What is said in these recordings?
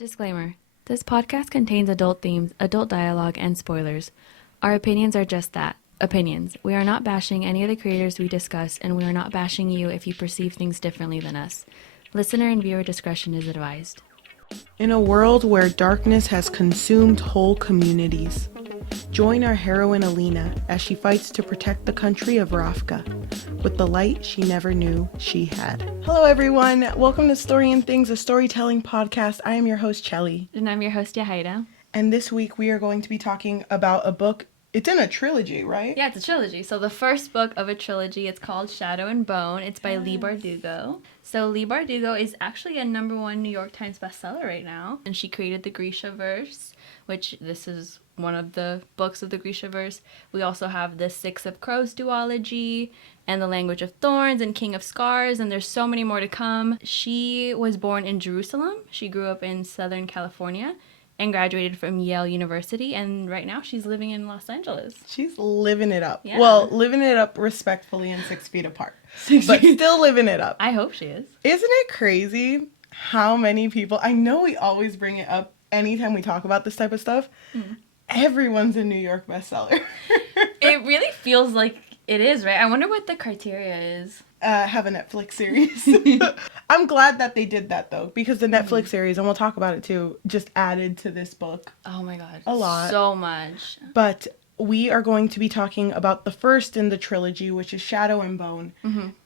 Disclaimer. This podcast contains adult themes, adult dialogue, and spoilers. Our opinions are just that, opinions. We are not bashing any of the creators we discuss, and we are not bashing you if you perceive things differently than us. Listener and viewer discretion is advised. In a world where darkness has consumed whole communities, join our heroine Elena as she fights to protect the country of Ravka with the light she never knew she had. Hello everyone, welcome to Story and Things, a storytelling podcast. I am your host Cheli. And I'm your host, Yajaira. And this week we are going to be talking about a book. It's in a trilogy, right? Yeah, it's a trilogy. So the first book of a trilogy, it's called Shadow and Bone. It's by Leigh Bardugo. So Leigh Bardugo is actually a #1 New York Times bestseller right now. And she created the Grishaverse, which this is one of the books of the Grishaverse. We also have the Six of Crows duology and the Language of Thorns and King of Scars, and there's so many more to come. She was born in Jerusalem. She grew up in Southern California and graduated from Yale University, and right now she's living in Los Angeles. She's living it up. Yeah. Well, living it up respectfully and 6 feet apart. But still living it up. I hope she is. Isn't it crazy how many people, I know we always bring it up anytime we talk about this type of stuff, everyone's a New York bestseller. It really feels like it is, right? I wonder what the criteria is. Have a Netflix series. I'm glad that they did that though, because the Netflix series, and we'll talk about it too, just added to this book. Oh my god. A lot. So much. But we are going to be talking about the first in the trilogy, which is Shadow and Bone.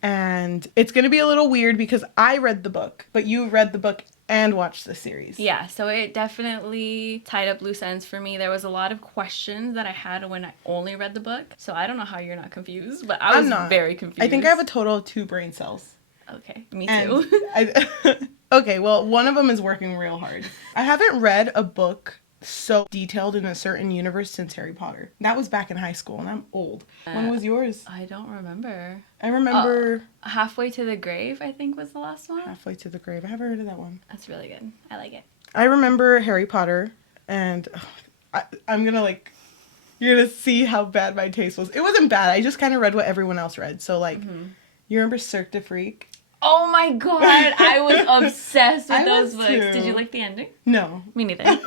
And it's going to be a little weird because I read the book, but you read the book and watched the series. Yeah, so it definitely tied up loose ends for me. There was a lot of questions that I had when I only read the book. So I don't know how you're not confused, but I was very confused. I think I have a total of 2 brain cells. Okay, me too. Okay, well, one of them is working real hard. I haven't read a book so detailed in a certain universe since Harry Potter. That was back in high school, and I'm old. When was yours? I don't remember. I remember... Halfway to the Grave, I think, was the last one. Halfway to the Grave. I haven't heard of that one. That's really good. I like it. I remember Harry Potter, and I'm gonna, you're gonna see how bad my taste was. It wasn't bad. I just kind of read what everyone else read. So, you remember Cirque du Freak? Oh my god, I was obsessed with those books. Too. Did you like the ending? No. Me neither.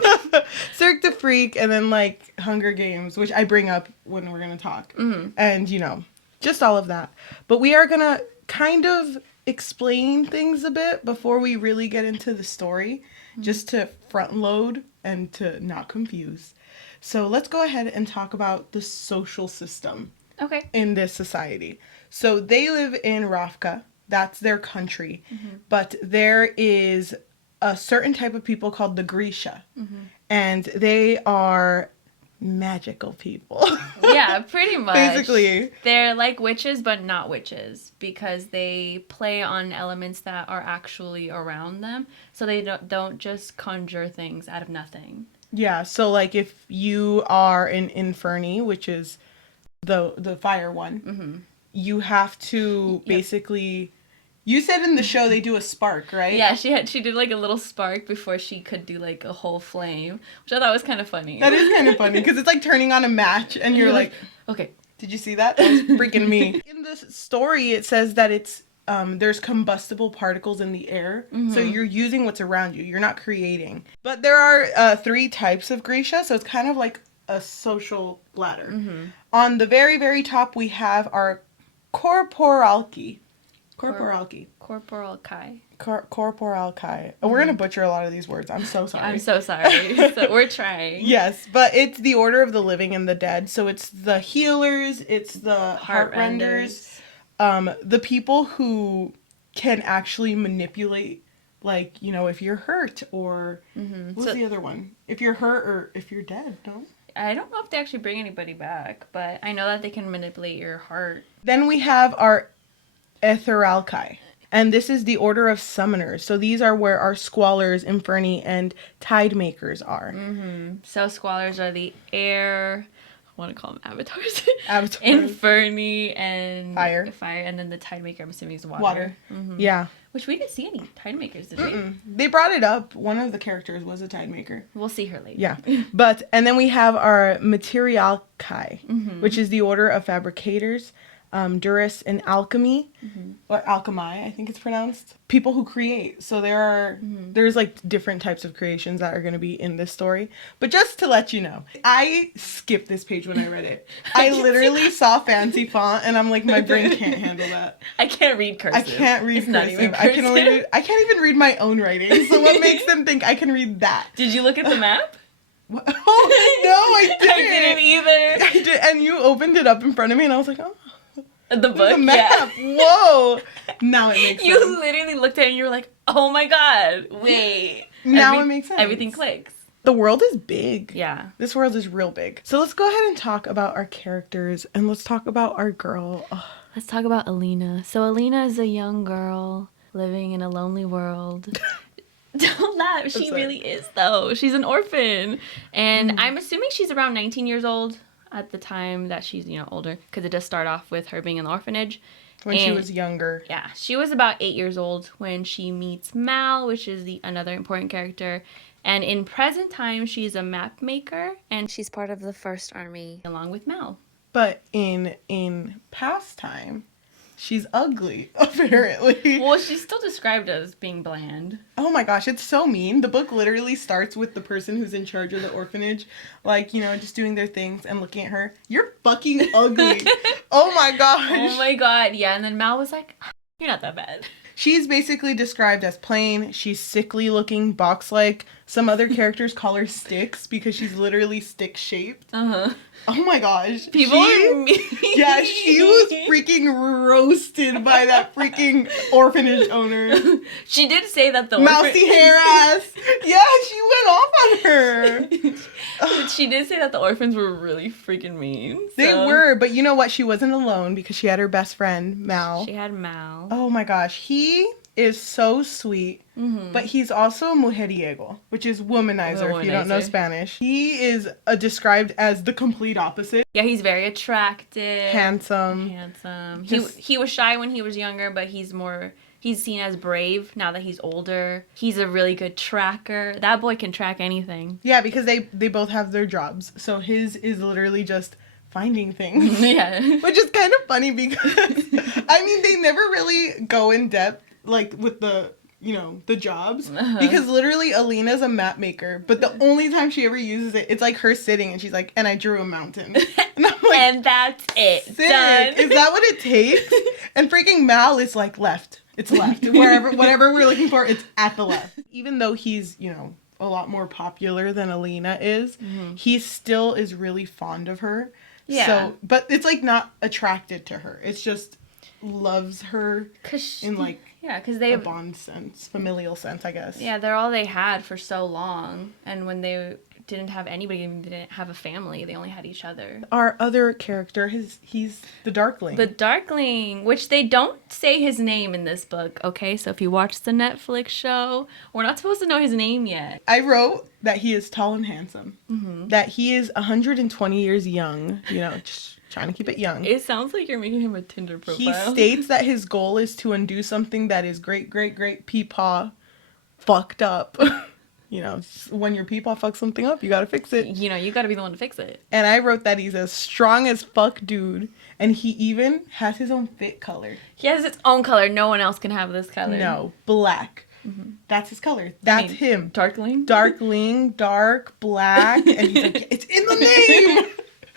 Cirque du Freak, and then Hunger Games, which I bring up when we're gonna talk. And just all of that. But we are gonna kind of explain things a bit before we really get into the story, just to front load and to not confuse. So let's go ahead and talk about the social system in this society. So they live in Ravka. That's their country. But there is a certain type of people called the Grisha. And they are magical people. Yeah, pretty much. Basically. They're like witches, but not witches. Because they play on elements that are actually around them. So they don't just conjure things out of nothing. Yeah, so if you are an Inferni, which is the fire one, you have to basically... You said in the show they do a spark, right? Yeah, she did a little spark before she could do a whole flame, which I thought was kind of funny. That is kind of funny because it's like turning on a match and you're like, okay. Did you see that? That was freaking me. In this story, it says that it's there's combustible particles in the air, so you're using what's around you. You're not creating. But there are 3 types of Grisha, so it's kind of like a social ladder. On the very, very top, we have our Corporalki. Corporal Kai. Corporalki. Oh, we're going to butcher a lot of these words. I'm so sorry. I'm so sorry. So we're trying. Yes, but it's the order of the living and the dead. So it's the healers, it's the heartrenders, the people who can actually manipulate, if you're hurt or... What's the other one? If you're hurt or if you're dead, no? I don't know if they actually bring anybody back, but I know that they can manipulate your heart. Then we have our Etheralkai. And this is the order of summoners. So these are where our squallers, inferni, and tide makers are. So squallers are the air... I want to call them avatars. Inferni and... Fire. And then the tide maker, I'm assuming, is water. Water. Yeah. Which we didn't see any tide makers, did we? They brought it up. One of the characters was a tide maker. We'll see her later. Yeah. And then we have our Materialkai, which is the order of fabricators. Duris and Alchemy, or Alchemy, I think it's pronounced. People who create. So there's like different types of creations that are going to be in this story. But just to let you know, I skipped this page when I read it. I literally saw fancy font and I'm like, my brain can't handle that. I can't read cursive. I can't read it's not even cursive. cursive. I can't even read my own writing. So what makes them think I can read that? Did you look at the map? Oh, no, I didn't. I didn't either. I did, and you opened it up in front of me and I was like, oh. The book, the map. yeah. Whoa. Now it makes sense. You literally looked at it and you were like, oh my god, wait. Now it makes sense. Everything clicks. The world is big. Yeah. This world is real big. So let's go ahead and talk about our characters and let's talk about our girl. Oh. Let's talk about Elena. So Elena is a young girl living in a lonely world. Don't laugh. She really is, though. She's an orphan. And I'm assuming she's around 19 years old at the time that she's, older. Because it does start off with her being in the orphanage. When she was younger. Yeah. She was about 8 years old when she meets Mal, which is another important character. And in present time, she's a map maker. And she's part of the First Army along with Mal. But in past time, she's ugly, apparently. Well, she's still described as being bland. Oh my gosh, it's so mean. The book literally starts with the person who's in charge of the orphanage, like, just doing their things and looking at her. You're fucking ugly. Oh my gosh. Oh my god, yeah. And then Mal was like, you're not that bad. She's basically described as plain. She's sickly looking, box-like. Some other characters call her Sticks because she's literally stick-shaped. Uh-huh. Oh my gosh. People are mean. Yeah, she was freaking roasted by that freaking orphanage owner. She did say that the Mousy hair ass. Yeah, she went off on her. She did say that the orphans were really freaking mean. So. They were, but you know what? She wasn't alone because she had her best friend, Mal. She had Mal. Oh my gosh. He is so sweet, but he's also a mujeriego, which is womanizer if you don't know Spanish. He is described as the complete opposite. Yeah, he's very attractive. Handsome. He was shy when he was younger, but he's seen as brave now that he's older. He's a really good tracker. That boy can track anything. Yeah, because they both have their jobs. So his is literally just finding things. Yeah. Which is kind of funny because, they never really go in depth, like, with the jobs. Because literally Elena's a map maker, but the only time she ever uses it, it's like her sitting and she's like, and I drew a mountain. And I'm like, and that's it. sick. Done. Is that what it takes? And freaking Mal is like left. It's left. Whatever we're looking for, it's at the left. Even though he's, a lot more popular than Elena is, he still is really fond of her. Yeah. So, but it's like not attracted to her. It's just loves her in like because they a bond sense, familial sense, I guess. Yeah, they're all they had for so long, and when they didn't have anybody, they didn't have a family. They only had each other. Our other character, he's the Darkling. The Darkling, which they don't say his name in this book, okay? So if you watch the Netflix show, we're not supposed to know his name yet. I wrote that he is tall and handsome. That he is 120 years young, just trying to keep it young. It sounds like you're making him a Tinder profile. He states that his goal is to undo something that is great peepaw fucked up. When your peepaw fucks something up, you gotta fix it. You gotta be the one to fix it. And I wrote that he's a strong as fuck dude, and he even has his own fit color. He has his own color. No one else can have this color. No, black. That's his color. That's him. Darkling? Darkling, dark, black, and he's like, it's in the name!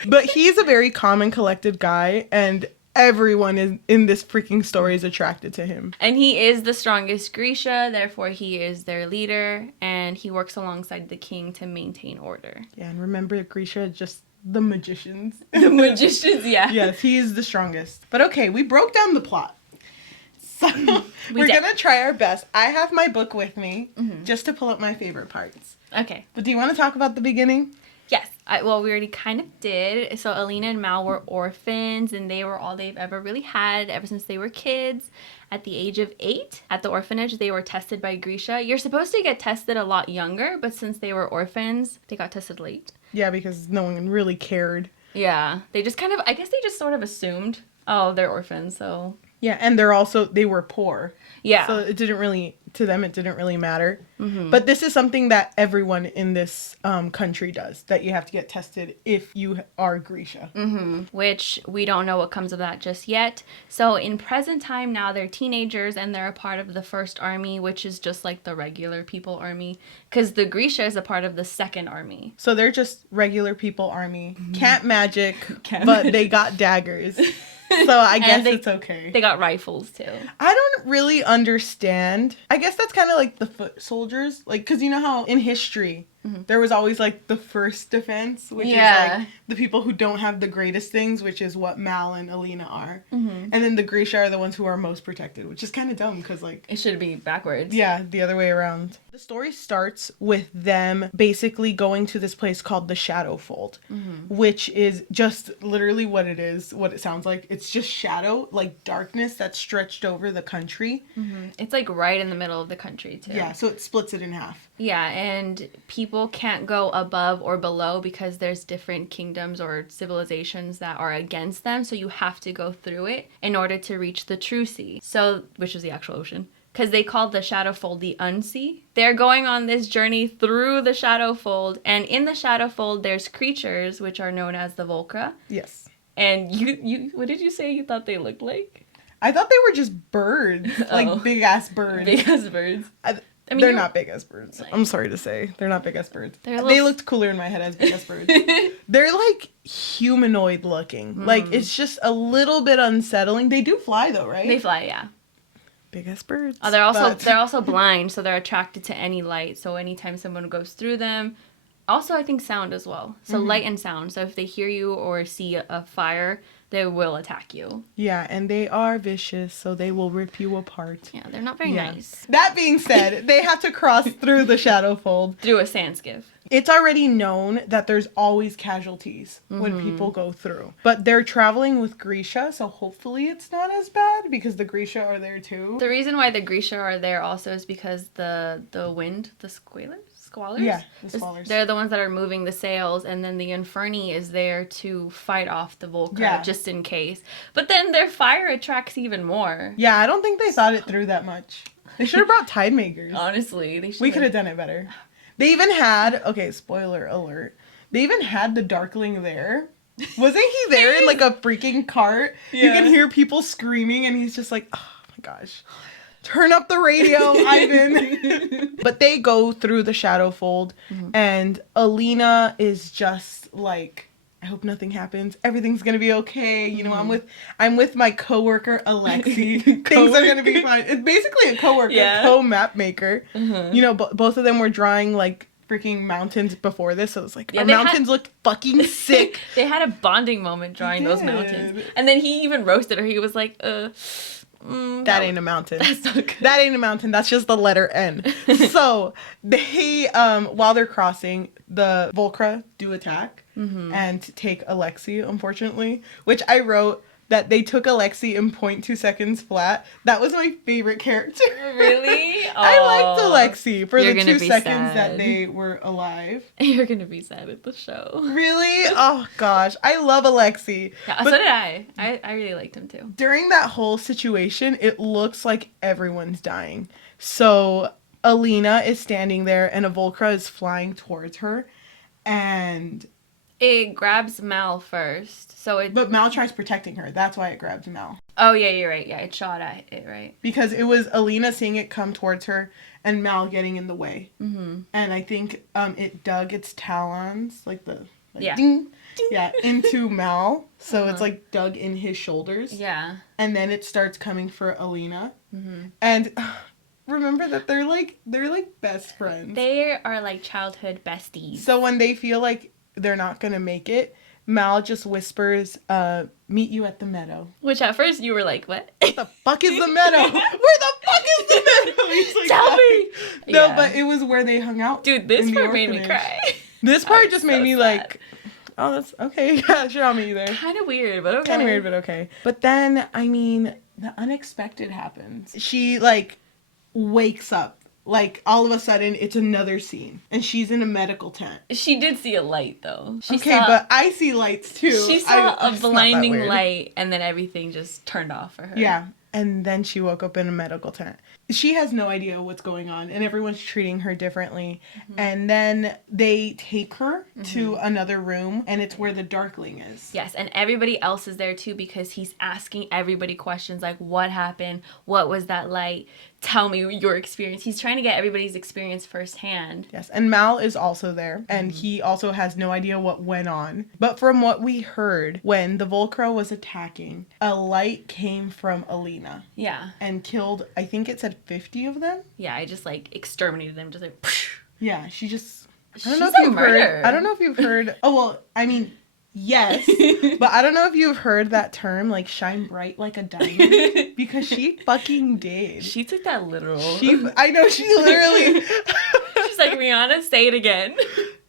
But he's a very calm and collected guy, and everyone in this freaking story is attracted to him. And he is the strongest Grisha, therefore he is their leader, and he works alongside the king to maintain order. Yeah, and remember Grisha, just the magicians. The magicians, yeah. Yes, he is the strongest. But okay, we broke down the plot. So we're gonna try our best. I have my book with me, just to pull up my favorite parts. Okay. But do you want to talk about the beginning? Yes. We already kind of did. So Elena and Mal were orphans, and they were all they've ever really had ever since they were kids. At the age of 8, at the orphanage, they were tested by Grisha. You're supposed to get tested a lot younger, but since they were orphans, they got tested late. Yeah, because no one really cared. Yeah. They just I guess they just sort of assumed, oh, they're orphans, so... Yeah, and they were poor. Yeah. So it didn't really to them it didn't really matter. But this is something that everyone in this country does, that you have to get tested if you are Grisha. Which we don't know what comes of that just yet. So in present time now, they're teenagers and they're a part of the first army, which is just like the regular people army, because the Grisha is a part of the second army. So they're just regular people army. Can't magic, but they got daggers. So I guess it's okay. They got rifles too. I don't really understand. I guess that's kind of like the foot soldiers. Like, because you know how in history, there was always like the first defense, which is like the people who don't have the greatest things, which is what Mal and Elena are. And then the Grisha are the ones who are most protected, which is kind of dumb because like... It should be backwards. Yeah, the other way around. The story starts with them basically going to this place called the Shadowfold, which is just literally what it is, what it sounds like. It's just shadow, like darkness that's stretched over the country. It's like right in the middle of the country too. Yeah, so it splits it in half. Yeah, and people can't go above or below because there's different kingdoms or civilizations that are against them, so you have to go through it in order to reach the true sea. So, which is the actual ocean. Because they called the Shadowfold the Unsea. They're going on this journey through the Shadowfold, and in the Shadowfold there's creatures which are known as the Volcra. Yes. And you what did you say you thought they looked like? I thought they were just birds, like big-ass birds. Big-ass birds. I mean, they're not big-ass birds. I'm sorry to say. They're not big-ass birds. They looked cooler in my head as big-ass birds. They're, like, humanoid-looking. Like, it's just a little bit unsettling. They do fly, though, right? They fly, yeah. Big-ass birds. Oh, they're also blind, so they're attracted to any light. So anytime someone goes through them... Also, I think sound as well. So light and sound. So if they hear you or see a fire... they will attack you. Yeah, and they are vicious, so they will rip you apart. Yeah, they're not very nice. That being said, they have to cross through the Shadowfold. Through a sand skiff. It's already known that there's always casualties when people go through. But they're traveling with Grisha, so hopefully it's not as bad, because the Grisha are there too. The reason why the Grisha are there also is because the wind, the squalors? Yeah, the squalors. They're the ones that are moving the sails, and then the Inferni is there to fight off the Volcra, just in case. But then their fire attracts even more. Yeah, I don't think they thought it through that much. They should have brought tide makers. Honestly, they should. We could have done it better. They even had, okay, spoiler alert, they even had the Darkling there. Wasn't he there in like a freaking cart? Yeah. You can hear people screaming, and he's just like, oh my gosh. Turn up the radio, Ivan. But they go through the Shadowfold, and Elena is just like, I hope nothing happens. Everything's gonna be okay. You know, I'm with my coworker Alexi. Things are gonna be fine. It's basically a coworker, co-map maker. You know, both of them were drawing like freaking mountains before this, so it's like our mountains looked fucking sick. They had a bonding moment drawing those mountains, and then he even roasted her. He was like, that ain't a mountain. That's not good. That ain't a mountain. That's just the letter N. So they, while they're crossing, the Volcra do attack and take Alexi, unfortunately, which I wrote that they took Alexi in 0.2 seconds flat. That was my favorite character. Really? I liked Alexi for the 2 seconds that they were alive. You're gonna be sad at the show. Really? Oh gosh, I love Alexi. Yeah, so did I. I really liked him too. During that whole situation, it looks like everyone's dying. So Elena is standing there, and a Volcra is flying towards her, and it grabs Mal first. But Mal tries protecting her. That's why it grabs Mal. Oh, yeah, you're right. Yeah, it shot at it, right? Because it was Elena seeing it come towards her and Mal getting in the way. And I think it dug its talons, like ding, into Mal. So it's like dug in his shoulders. Yeah. And then it starts coming for Elena. And remember that they're like best friends. They are like childhood besties. So when they feel like they're not gonna make it, Mal just whispers, meet you at the meadow. Which at first you were like, what? What the fuck is the meadow? Where the fuck is the meadow? He's like, tell me! No, but it was where they hung out. Dude, this part made me cry. This part just made me like, oh, that's okay. Yeah, sure, me either. Kind of weird, but okay. Kind of weird, but okay. But then, I mean, the unexpected happens. She, like, wakes up. Like, all of a sudden, it's another scene. And she's in a medical tent. She did see a light, though. But I see lights, too. She saw a blinding light, and then everything just turned off for her. Yeah. and then she woke up in a medical tent. She has no idea what's going on, and everyone's treating her differently. And then they take her to another room, and it's where the Darkling is. Yes, and everybody else is there too because he's asking everybody questions like, what happened? What was that like? Tell me your experience. He's trying to get everybody's experience firsthand. Yes, and Mal is also there, and he also has no idea what went on. But from what we heard, when the Volcro was attacking, a light came from Elena. Yeah. And killed, I think it said 50 of them? Yeah, I just like exterminated them, just like psh. Yeah, she just... I don't know if you've heard... Oh, well, I mean... Yes, but I don't know if you've heard that term, like, shine bright like a diamond, because she fucking did. She took that literal. I know, she literally... She's like, Rihanna, say it again.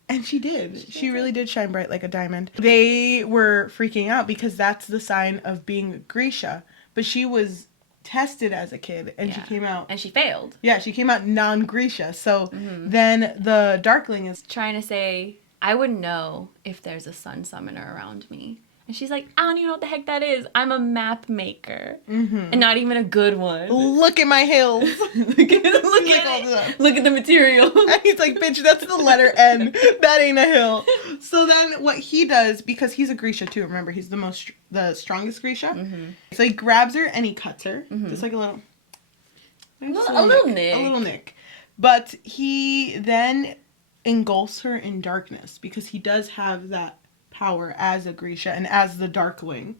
And she did. She really did shine bright like a diamond. They were freaking out because that's the sign of being Grisha, but she was tested as a kid, and she came out... And she failed. Yeah, she came out non-Grisha, so then the Darkling is... trying to say... I would know if there's a sun summoner around me. And she's like, I don't even know what the heck that is. I'm a map maker. And not even a good one. Look at my hills. look at the material. And he's like, bitch, that's the letter N. That ain't a hill. So then what he does, because he's a Grisha too, remember, he's the strongest Grisha. So he grabs her and he cuts her. Just like a little nick. A little nick. But he then engulfs her in darkness because he does have that power as a Grisha and as the Darkling.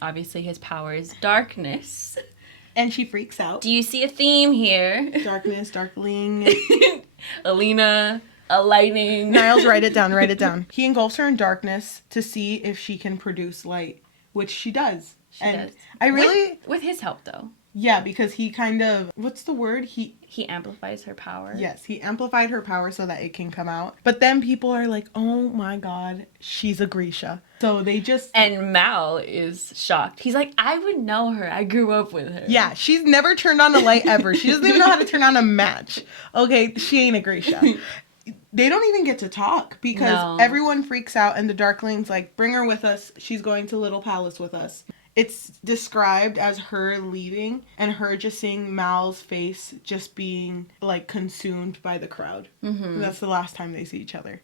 Obviously his power is darkness. And she freaks out. Do you see a theme here? Darkness, Darkling. Elena, a lightning. Niles, write it down. He engulfs her in darkness to see if she can produce light, which she does. She does. I really... With his help, though. Yeah, because he kind of... What's the word? He amplifies her power. Yes, he amplified her power so that it can come out. But then people are like, oh my god, she's a Grisha. So they just... And Mal is shocked. He's like, I would know her. I grew up with her. Yeah, she's never turned on a light ever. She doesn't even know how to turn on a match. Okay, she ain't a Grisha. They don't even get to talk because everyone freaks out and the Darkling's like, bring her with us. She's going to Little Palace with us. It's described as her leaving and her just seeing Mal's face just being, like, consumed by the crowd. That's the last time they see each other.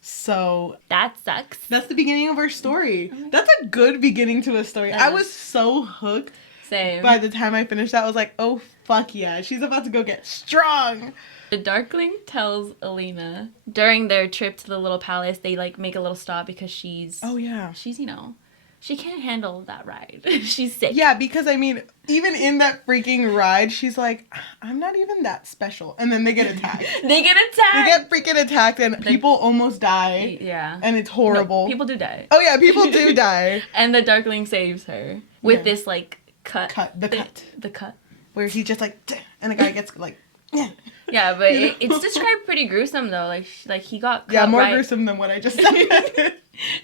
So... That sucks. That's the beginning of our story. That's a good beginning to a story. I was so hooked. Same. By the time I finished that, I was like, oh, fuck yeah. She's about to go get strong. The Darkling tells Elena, during their trip to the Little Palace, they, like, make a little stop because she's... Oh, yeah. She's, you know... She can't handle that ride. She's sick. Yeah, because, I mean, even in that freaking ride, she's like, I'm not even that special. And then they get attacked. They get freaking attacked, and people almost die. Yeah. And it's horrible. No, people do die. Oh, yeah, people do die. And the Darkling saves her with this, like, cut. The cut. The cut. Where he's just like, and the guy gets, like, Yeah, but it's described pretty gruesome, though. Like he got cut more gruesome than what I just said.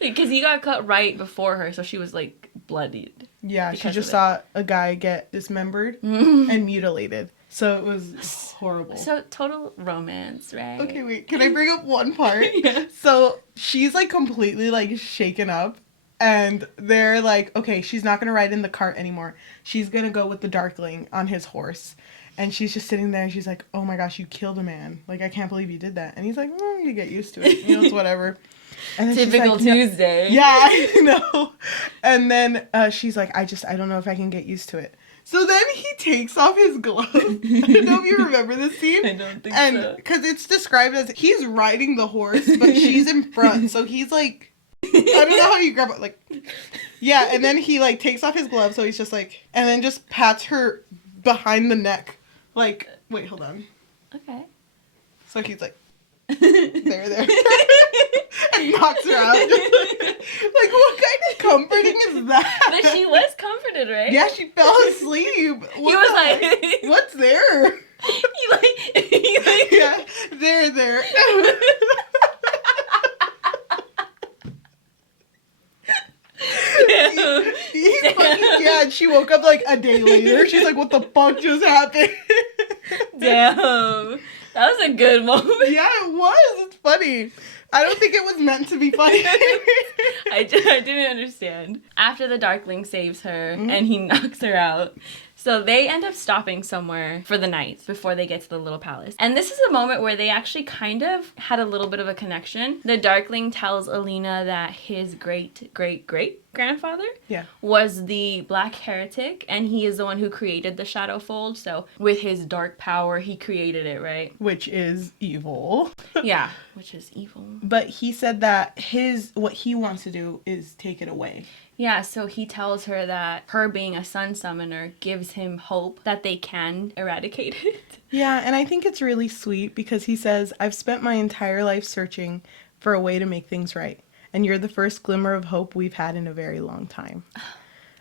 Because he got cut right before her, so she was, like, bloodied. Yeah, she just saw a guy get dismembered and mutilated. So it was horrible. So total romance, right? Okay, wait. Can I bring up one part? Yeah. So she's, like, completely, like, shaken up. And they're like, okay, she's not going to ride in the cart anymore. She's going to go with the Darkling on his horse. And she's just sitting there and she's like, oh my gosh, you killed a man. Like, I can't believe you did that. And he's like, you get used to it. You know, it's whatever. And then Typical Tuesday. Yeah, I know. And then she's like, I don't know if I can get used to it. So then he takes off his glove. I don't know if you remember this scene. I don't think so. And because it's described as he's riding the horse, but she's in front. So he's like, I don't know how you grab it. Like, yeah. And then he, like, takes off his glove. So he's just like, and then just pats her behind the neck. Like, wait, hold on. Okay. So he's like, there. And knocks her out. Like, what kind of comforting is that? But she was comforted, right? Yeah, she fell asleep. He was like... What's there? He like... Yeah, there. Yeah, and she woke up like a day later. She's like, what the fuck just happened? Damn. That was a good moment. Yeah, it was. It's funny. I don't think it was meant to be funny. I didn't understand. After the Darkling saves her and he knocks her out, So they end up stopping somewhere for the night before they get to the little palace. And this is a moment where they actually kind of had a little bit of a connection. The Darkling tells Elena that his great-great-great-grandfather was the Black Heretic, and he is the one who created the Shadowfold. So with his dark power, he created it, right? Which is evil. Yeah, which is evil. But he said that what he wants to do is take it away. Yeah, so he tells her that her being a sun summoner gives him hope that they can eradicate it. Yeah, and I think it's really sweet because he says, I've spent my entire life searching for a way to make things right, and you're the first glimmer of hope we've had in a very long time.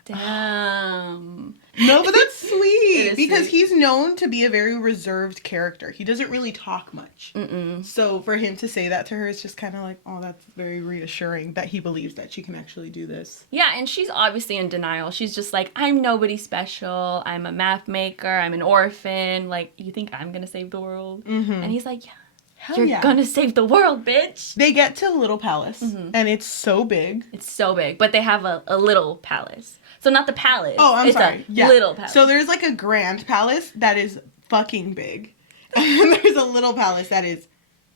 Damn. No, but that's sweet because he's known to be a very reserved character. He doesn't really talk much. So for him to say that to her is just kind of like, oh, that's very reassuring that he believes that she can actually do this. Yeah, and she's obviously in denial. She's just like, I'm nobody special. I'm a map maker. I'm an orphan. Like, you think I'm gonna save the world? And he's like, yeah. You're gonna save the world, bitch. They get to Little Palace, and it's so big. It's so big, but they have a little palace. So not the palace. Oh, I'm sorry. It's a little palace. So there's like a grand palace that is fucking big. And there's a little palace that is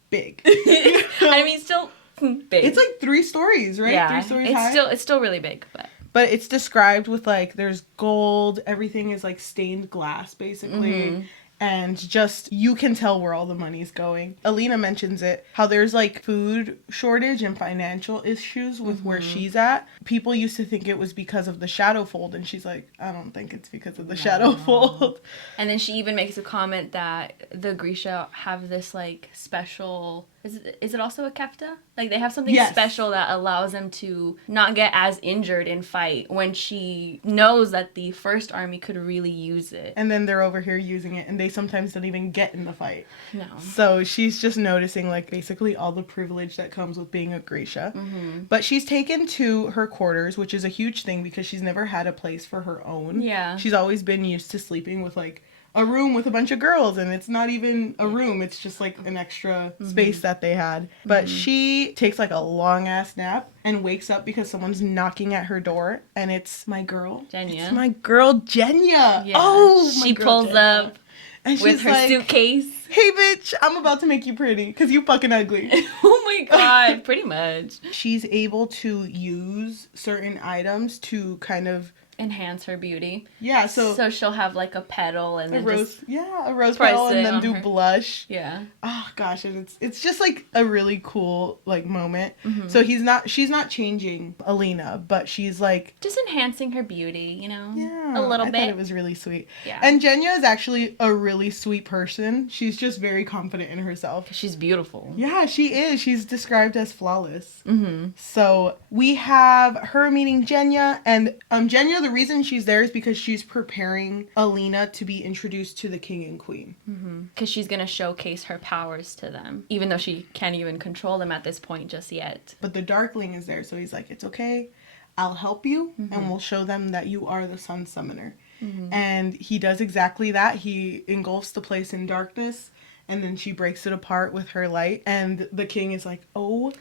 big. I mean, still big. It's like 3 stories, right? Yeah, 3 stories high. It's still really big, But it's described with like, there's gold, everything is like stained glass, basically. And just, you can tell where all the money's going. Elena mentions it, how there's like food shortage and financial issues with where she's at. People used to think it was because of the Shadowfold, and she's like, I don't think it's because of the Shadowfold. And then she even makes a comment that the Grisha have this like special, is it also a kefta? Like they have something special that allows them to not get as injured in fight when she knows that the first army could really use it. And then they're over here using it, and they sometimes don't even get in the fight. No. So she's just noticing like basically all the privilege that comes with being a Grisha. But she's taken to her quarters, which is a huge thing because she's never had a place for her own. Yeah. She's always been used to sleeping with like a room with a bunch of girls, and it's not even a room, it's just like an extra space that they had. But she takes like a long ass nap and wakes up because someone's knocking at her door, and it's my girl Genya. It's my girl Genya. Yeah. Oh, she pulls up and with her like, suitcase. Hey bitch, I'm about to make you pretty because you fucking ugly. Oh my god, pretty much. She's able to use certain items to kind of enhance her beauty. Yeah, so she'll have like a petal and a then rose petal and then do her blush. Yeah. Oh gosh, and it's just like a really cool like moment. So she's not changing Elena, but she's like just enhancing her beauty, you know? Yeah. A little I bit. thought it was really sweet. Yeah. And Genya is actually a really sweet person. She's just very confident in herself. She's beautiful. Yeah, she is. She's described as flawless. So we have her meeting Genya, and Genya, the reason she's there is because she's preparing Elena to be introduced to the king and queen. Because she's going to showcase her powers to them, even though she can't even control them at this point just yet. But the Darkling is there, so he's like, it's okay, I'll help you, and we'll show them that you are the sun summoner. And he does exactly that. He engulfs the place in darkness, and then she breaks it apart with her light, and the king is like, oh,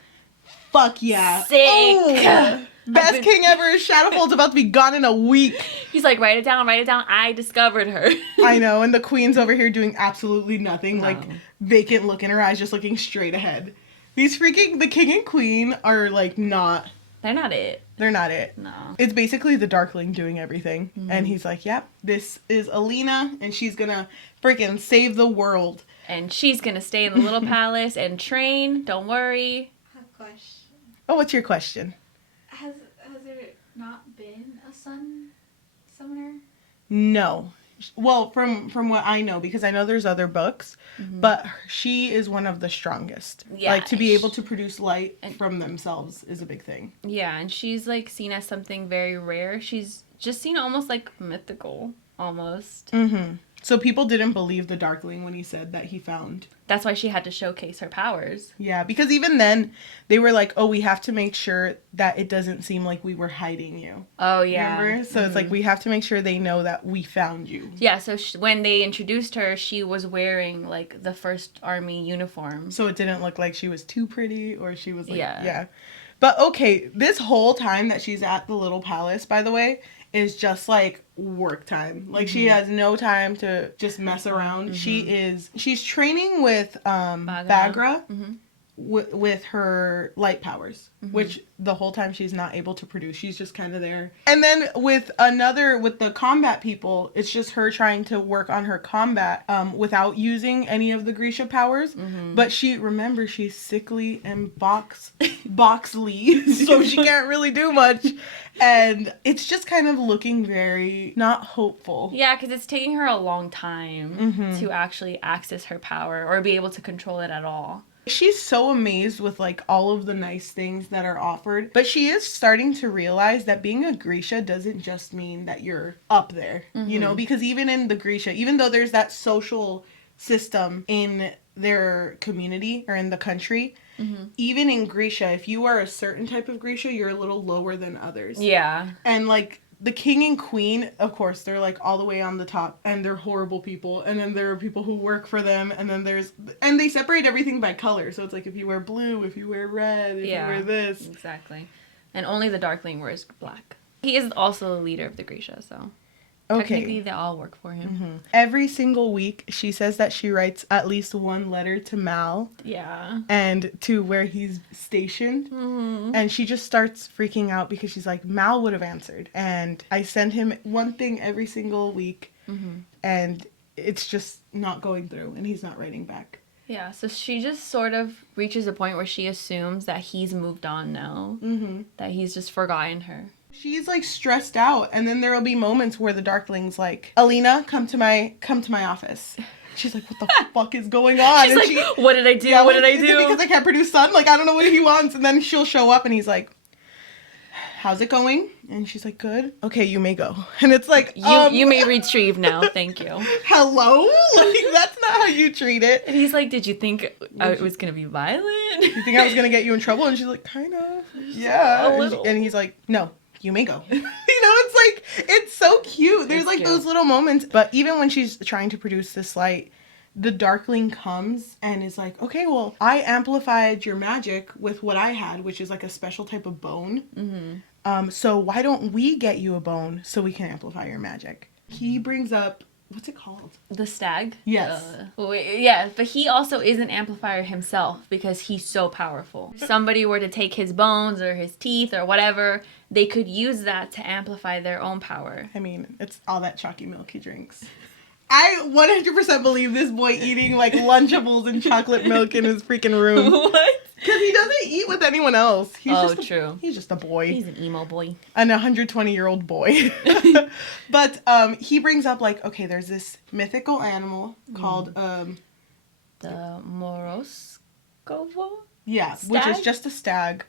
fuck yeah. Sick. Oh, best king ever. Shadowfold's about to be gone in a week. He's like, write it down. I discovered her. I know, and the queen's over here doing absolutely nothing, like vacant look in her eyes, just looking straight ahead. The king and queen are like not. They're not it. They're not it. No. It's basically the Darkling doing everything. And he's like, yep, this is Elena, and she's gonna freaking save the world. And she's gonna stay in the little palace and train. Don't worry. I have a question. Oh, what's your question? Has there not been a sun summoner? No. Well, from what I know, because I know there's other books, but she is one of the strongest. Yeah, like, to be able to produce light from themselves is a big thing. Yeah, and she's like seen as something very rare. She's just seen almost like mythical, almost. So people didn't believe the Darkling when he said that he found. That's why she had to showcase her powers. Yeah, because even then, they were like, oh, we have to make sure that it doesn't seem like we were hiding you. Oh, yeah. Remember? So it's like, we have to make sure they know that we found you. Yeah, so when they introduced her, she was wearing, like, the First Army uniform. So it didn't look like she was too pretty, or she was like, yeah. But okay, this whole time that she's at the little palace, by the way, is just like work time. Like she has no time to just mess around. She's training with Bagra with her light powers, which the whole time she's not able to produce. She's just kind of there. And then with the combat people, it's just her trying to work on her combat without using any of the Grisha powers. But she's sickly and boxly, so she can't really do much. And it's just kind of looking very not hopeful. Yeah, because it's taking her a long time to actually access her power or be able to control it at all. She's so amazed with like all of the nice things that are offered, but she is starting to realize that being a Grisha doesn't just mean that you're up there, you know, because even in the Grisha, even though there's that social system in their community or in the country, even in Grisha, if you are a certain type of Grisha, you're a little lower than others. Yeah. And like the king and queen, of course, they're like all the way on the top and they're horrible people. And then there are people who work for them. And then and they separate everything by color. So it's like if you wear blue, if you wear red, if you wear this. Exactly. And only the Darkling wears black. He is also the leader of the Grisha, so. Okay. Technically, they all work for him. Every single week, she says that she writes at least one letter to Mal. Yeah. And to where he's stationed. And she just starts freaking out because she's like, Mal would have answered. And I send him one thing every single week. And it's just not going through. And he's not writing back. Yeah, so she just sort of reaches a point where she assumes that he's moved on now. That he's just forgotten her. She's like stressed out, and then there will be moments where the Darkling's like, Elena, come to my office. She's like, what the fuck is going on? She's and like, what did I do? What did I is it do? because I can't produce sun? Like, I don't know what he wants. And then she'll show up, and he's like, how's it going? And she's like, good. Okay, you may go. And it's like, you may retrieve now. Thank you. Hello? Like, that's not how you treat it. And he's like, did you think it was going to be violent? You think I was going to get you in trouble? And she's like, kind of. Yeah. A little. And he's like, no. You may go. You know, it's like, it's so cute. There's like those little moments. But even when she's trying to produce this light, the Darkling comes and is like, okay, well, I amplified your magic with what I had, which is like a special type of bone. So why don't we get you a bone so we can amplify your magic? He brings up, what's it called? The stag? Yes. Yeah, but he also is an amplifier himself because he's so powerful. If somebody were to take his bones or his teeth or whatever, they could use that to amplify their own power. I mean, it's all that chalky milk he drinks. I 100% believe this boy eating like Lunchables and chocolate milk in his freaking room. What? Because he doesn't eat with anyone else. True. He's just a boy. He's an emo boy. An 120-year-old boy. But he brings up like, okay, there's this mythical animal called The Moroscovo? yeah, stag? which is just a stag.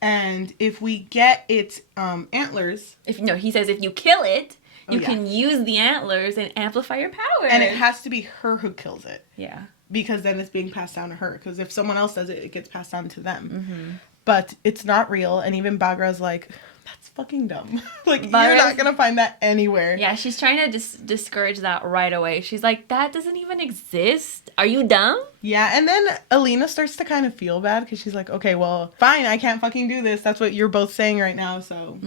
And if we get its antlers, He says if you kill it, you yeah. can use the antlers and amplify your power. and it has to be her who kills it. Yeah. Because then it's being passed down to her. Because if someone else does it, it gets passed on to them. But it's not real. And even Bagra's like, that's fucking dumb. Like, you're not going to find that anywhere. Yeah, she's trying to discourage that right away. She's like, that doesn't even exist. Are you dumb? Yeah, and then Elena starts to kind of feel bad because she's like, okay, well, fine, I can't fucking do this. That's what you're both saying right now, so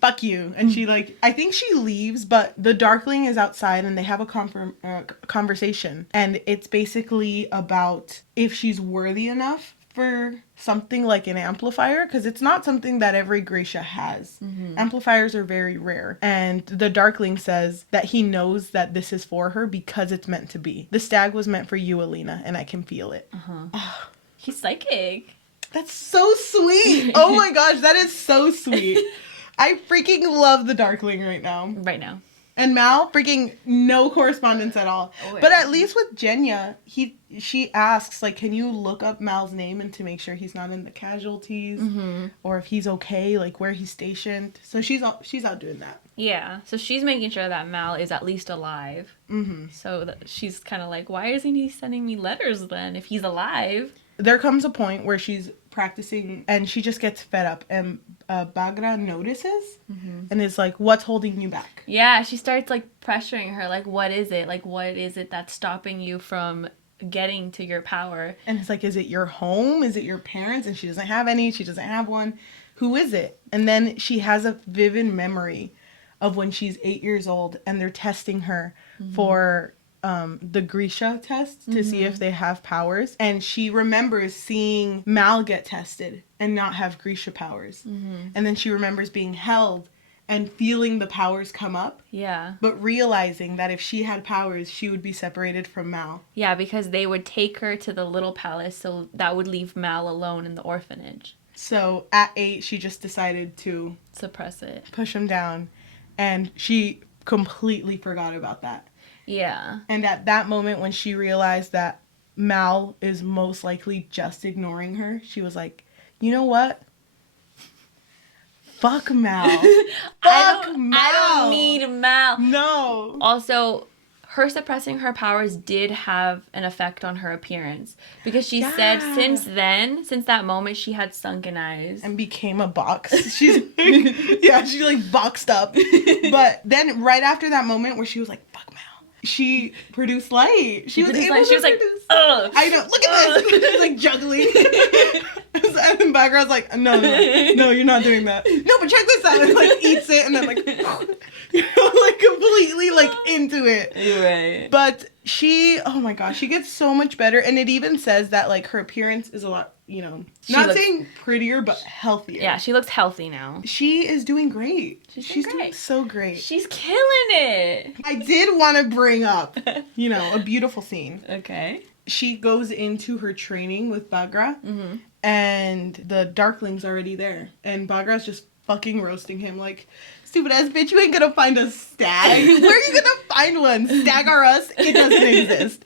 fuck you. And she like, I think she leaves, but the Darkling is outside and they have a conversation. And it's basically about if she's worthy enough for something like an amplifier, because it's not something that every Grisha has. Amplifiers are very rare. And the Darkling says that he knows that this is for her because it's meant to be. The stag was meant for you, Elena, and I can feel it. He's psychic. That's so sweet. Oh my gosh, that is so sweet. I freaking love the Darkling right now. Right now. And Mal, freaking no correspondence at all. Oh, yeah. But at least with Genya, she asks, like, can you look up Mal's name and to make sure he's not in the casualties? Or if he's okay, like, where he's stationed. So she's out doing that. Yeah, so she's making sure that Mal is at least alive. So she's kind of like, why isn't he sending me letters then if he's alive? There comes a point where she's practicing and she just gets fed up and Bagra notices and is like, what's holding you back? Yeah, she starts like pressuring her, like, what is it? Like, what is it that's stopping you from getting to your power? And it's like, is it your home? Is it your parents? And she doesn't have any. She doesn't have one. Who is it? And then she has a vivid memory of when she's 8 years old and they're testing her for the Grisha test to see if they have powers. And she remembers seeing Mal get tested and not have Grisha powers. And then she remembers being held and feeling the powers come up. Yeah. But realizing that if she had powers, she would be separated from Mal. Yeah, because they would take her to the little palace, so that would leave Mal alone in the orphanage. So at 8, she just decided to Suppress it. push him down. And she completely forgot about that. Yeah. And at that moment, when she realized that Mal is most likely just ignoring her, she was like, you know what? Fuck Mal. I don't need Mal. No. Also, her suppressing her powers did have an effect on her appearance. Because she said since that moment, she had sunken eyes. And became a box. She's she like boxed up. But then right after that moment where she was like, fuck Mal, she produced light. She was able to produce. Ugh. I know. Look at this. She's like juggling. And in the background's like, no, you're not doing that. No, but check this out. And like eats it and then like, like completely like into it. You're right. But she, oh my gosh, she gets so much better. And it even says that like her appearance is a lot, you know, saying prettier, but healthier. Yeah, she looks healthy now. She is doing great. She's doing doing great. so great. She's killing it. I did want to bring up, you know, a beautiful scene. Okay. She goes into her training with Bagra, and the Darkling's already there. And Bagra's just fucking roasting him like, stupid ass bitch, you ain't gonna find a stag. Where are you gonna find one? Stag or us? It doesn't exist.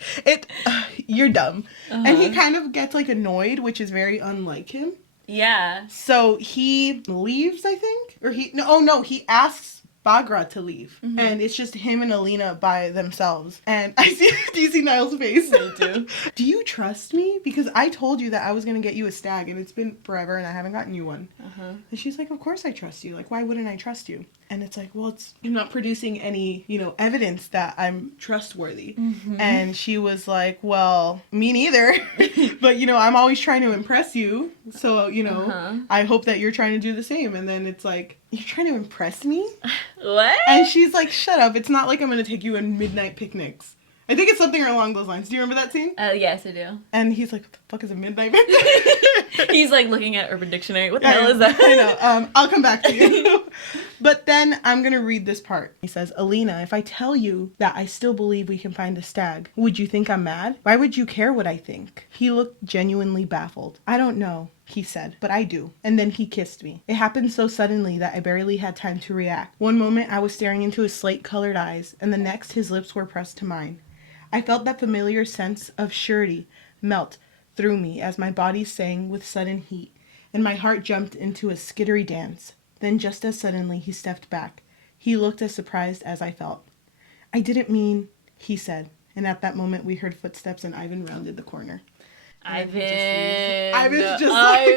You're dumb. And he kind of gets like annoyed, which is very unlike him. Yeah. So he leaves, I think? Or he asks Bagra to leave. And it's just him and Elena by themselves. And do you see Niall's face? I do. Do you trust me? Because I told you that I was going to get you a stag and it's been forever and I haven't gotten you one. And she's like, of course I trust you. Like, why wouldn't I trust you? And it's like, well, you're not producing any, you know, evidence that I'm trustworthy. And she was like, well, me neither. But, you know, I'm always trying to impress you. So, you know, I hope that you're trying to do the same. And then it's like, you're trying to impress me? What? And she's like, shut up. It's not like I'm going to take you on midnight picnics. I think it's something along those lines. Do you remember that scene? Yes, I do. And he's like, what the fuck is a midnight picnic? He's like looking at Urban Dictionary. What the hell is that? I know. I'll come back to you. But then I'm going to read this part. He says, Elena, if I tell you that I still believe we can find a stag, would you think I'm mad? Why would you care what I think? He looked genuinely baffled. I don't know, he said, but I do. And then he kissed me. It happened so suddenly that I barely had time to react. One moment I was staring into his slate-colored eyes, and the next his lips were pressed to mine. I felt that familiar sense of surety melt through me as my body sang with sudden heat, and my heart jumped into a skittery dance. Then just as suddenly he stepped back. He looked as surprised as I felt. I didn't mean, he said, and at that moment we heard footsteps and Ivan rounded the corner. Ivan's just like...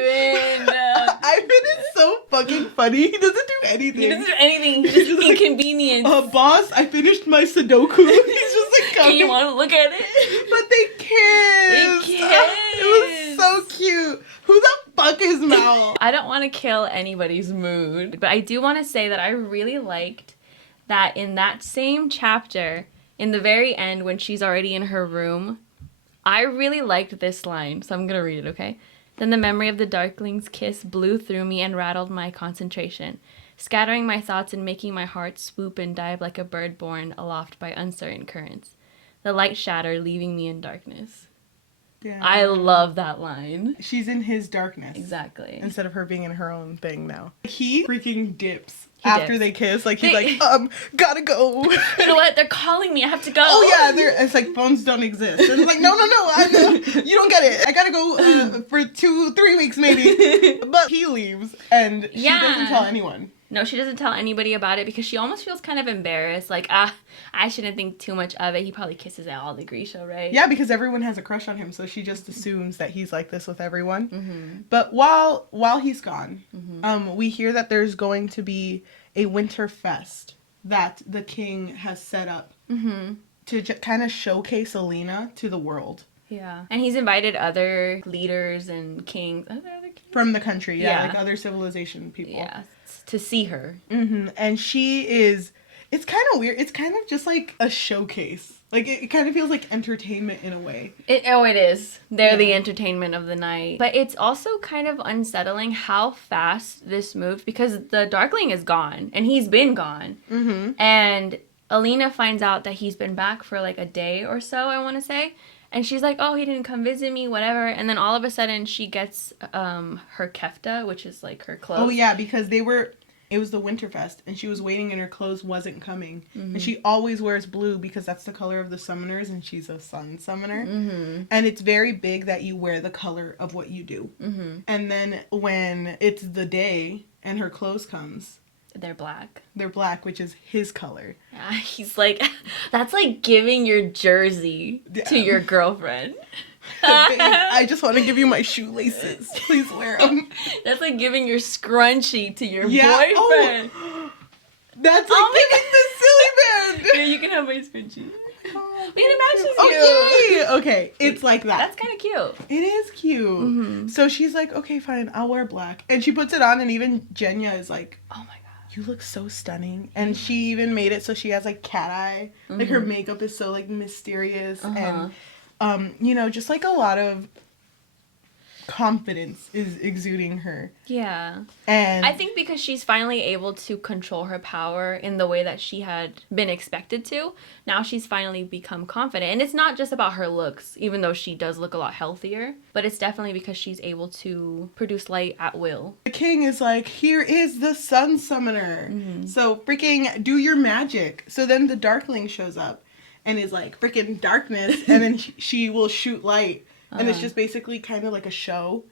Ivan is so fucking funny. He doesn't do anything. He doesn't do anything. He's just inconvenience. Boss, I finished my Sudoku. He's just like, coming. You want to look at it? But they kissed. It was so cute. Who the fuck is Mal? I don't want to kill anybody's mood, but I do want to say that I really liked that in that same chapter, in the very end when she's already in her room, I really liked this line, so I'm going to read it, okay? Then the memory of the Darkling's kiss blew through me and rattled my concentration, scattering my thoughts and making my heart swoop and dive like a bird borne aloft by uncertain currents. The light shattered, leaving me in darkness. Yeah. I love that line. She's in his darkness. Exactly. Instead of her being in her own thing now. He freaking dips. After they kiss, like he's like, gotta go. You know what? They're calling me. I have to go. Oh yeah, it's like phones don't exist. And it's like, no, you don't get it. I gotta go for 2-3 weeks maybe. But he leaves, and she doesn't tell anyone. No, she doesn't tell anybody about it because she almost feels kind of embarrassed. Like, I shouldn't think too much of it. He probably kisses all the Grisha, right? Yeah, because everyone has a crush on him, so she just assumes that he's like this with everyone. Mm-hmm. But while he's gone, we hear that there's going to be a winter fest that the king has set up to kind of showcase Elena to the world. Yeah. And he's invited other leaders and kings. from the country. Yeah, Yeah. like other civilization people. Yeah, to see her. And she is, it's kind of weird. It's kind of just like a showcase. Like, it kind of feels like entertainment in a way. It is. They're the entertainment of the night. But it's also kind of unsettling how fast this moved because the Darkling is gone. And he's been gone. And Elena finds out that he's been back for like a day or so, I want to say. And she's like, oh, he didn't come visit me, whatever. And then all of a sudden she gets her kefta, which is like her clothes. Oh, yeah, because it was the Winterfest, and she was waiting and her clothes wasn't coming. And she always wears blue because that's the color of the summoners, and she's a sun summoner. And it's very big that you wear the color of what you do. And then when it's the day and her clothes comes, they're black. They're black, which is his color. Yeah, he's like, that's like giving your jersey to your girlfriend. Babe, I just want to give you my shoelaces. Please wear them. That's like giving your scrunchie to your boyfriend. Oh, that's like giving the silly band. Yeah, you can have my scrunchie. But it matches you. Oh, yay! Okay, it's like that. That's kind of cute. It is cute. So she's like, okay, fine, I'll wear black. And she puts it on, and even Jenya is like, oh my god, you look so stunning. And she even made it so she has like cat eye. Like her makeup is so like mysterious and you know, just like a lot of confidence is exuding her. Yeah. And I think because she's finally able to control her power in the way that she had been expected to, now she's finally become confident. And it's not just about her looks, even though she does look a lot healthier, but it's definitely because she's able to produce light at will. the king is like, here is the sun summoner. So freaking do your magic. So then the Darkling shows up and is like, freaking darkness. And then she will shoot light. And it's just basically kind of like a show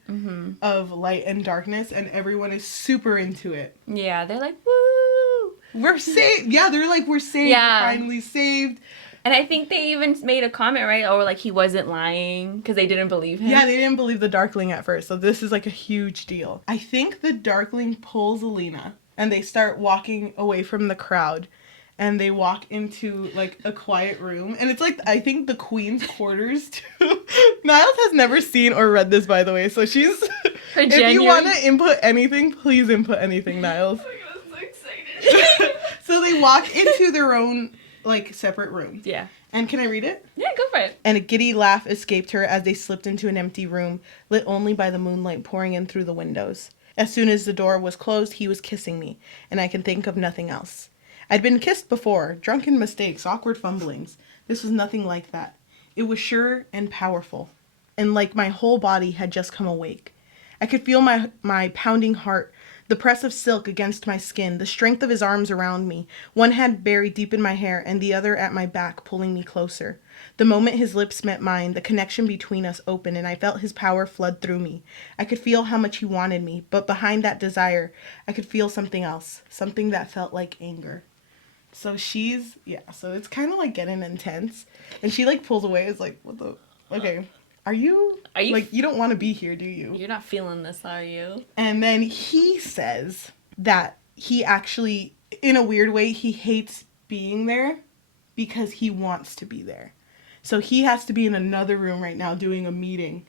of light and darkness, and everyone is super into it. Yeah, they're like, woo! We're saved. Yeah, they're like, we're saved. Yeah. We're finally saved. And I think they even made a comment, right? Or like he wasn't lying because they didn't believe him. Yeah, they didn't believe the Darkling at first, so this is like a huge deal. I think the Darkling pulls Elena, and they start walking away from the crowd. And they walk into, like, a quiet room. And it's, like, I think the queen's quarters, too. Niles has never seen or read this, by the way. So she's... If you want to input anything, please input anything, Niles. Oh my god, I'm so excited. So they walk into their own, like, separate room. Yeah. And can I read it? Yeah, go for it. And a giddy laugh escaped her as they slipped into an empty room, lit only by the moonlight pouring in through the windows. As soon as the door was closed, he was kissing me. And I can think of nothing else. I'd been kissed before, drunken mistakes, awkward fumblings. This was nothing like that. It was sure and powerful, and like my whole body had just come awake. I could feel my pounding heart, the press of silk against my skin, the strength of his arms around me, one hand buried deep in my hair and the other at my back pulling me closer. The moment his lips met mine, the connection between us opened and I felt his power flood through me. I could feel how much he wanted me, but behind that desire, I could feel something else, something that felt like anger. So so it's kind of like getting intense. And she like pulls away. It's like, what the, okay. Are you like, you don't want to be here, do you? You're not feeling this, are you? And then he says that he actually, in a weird way, he hates being there because he wants to be there. So he has to be in another room right now doing a meeting.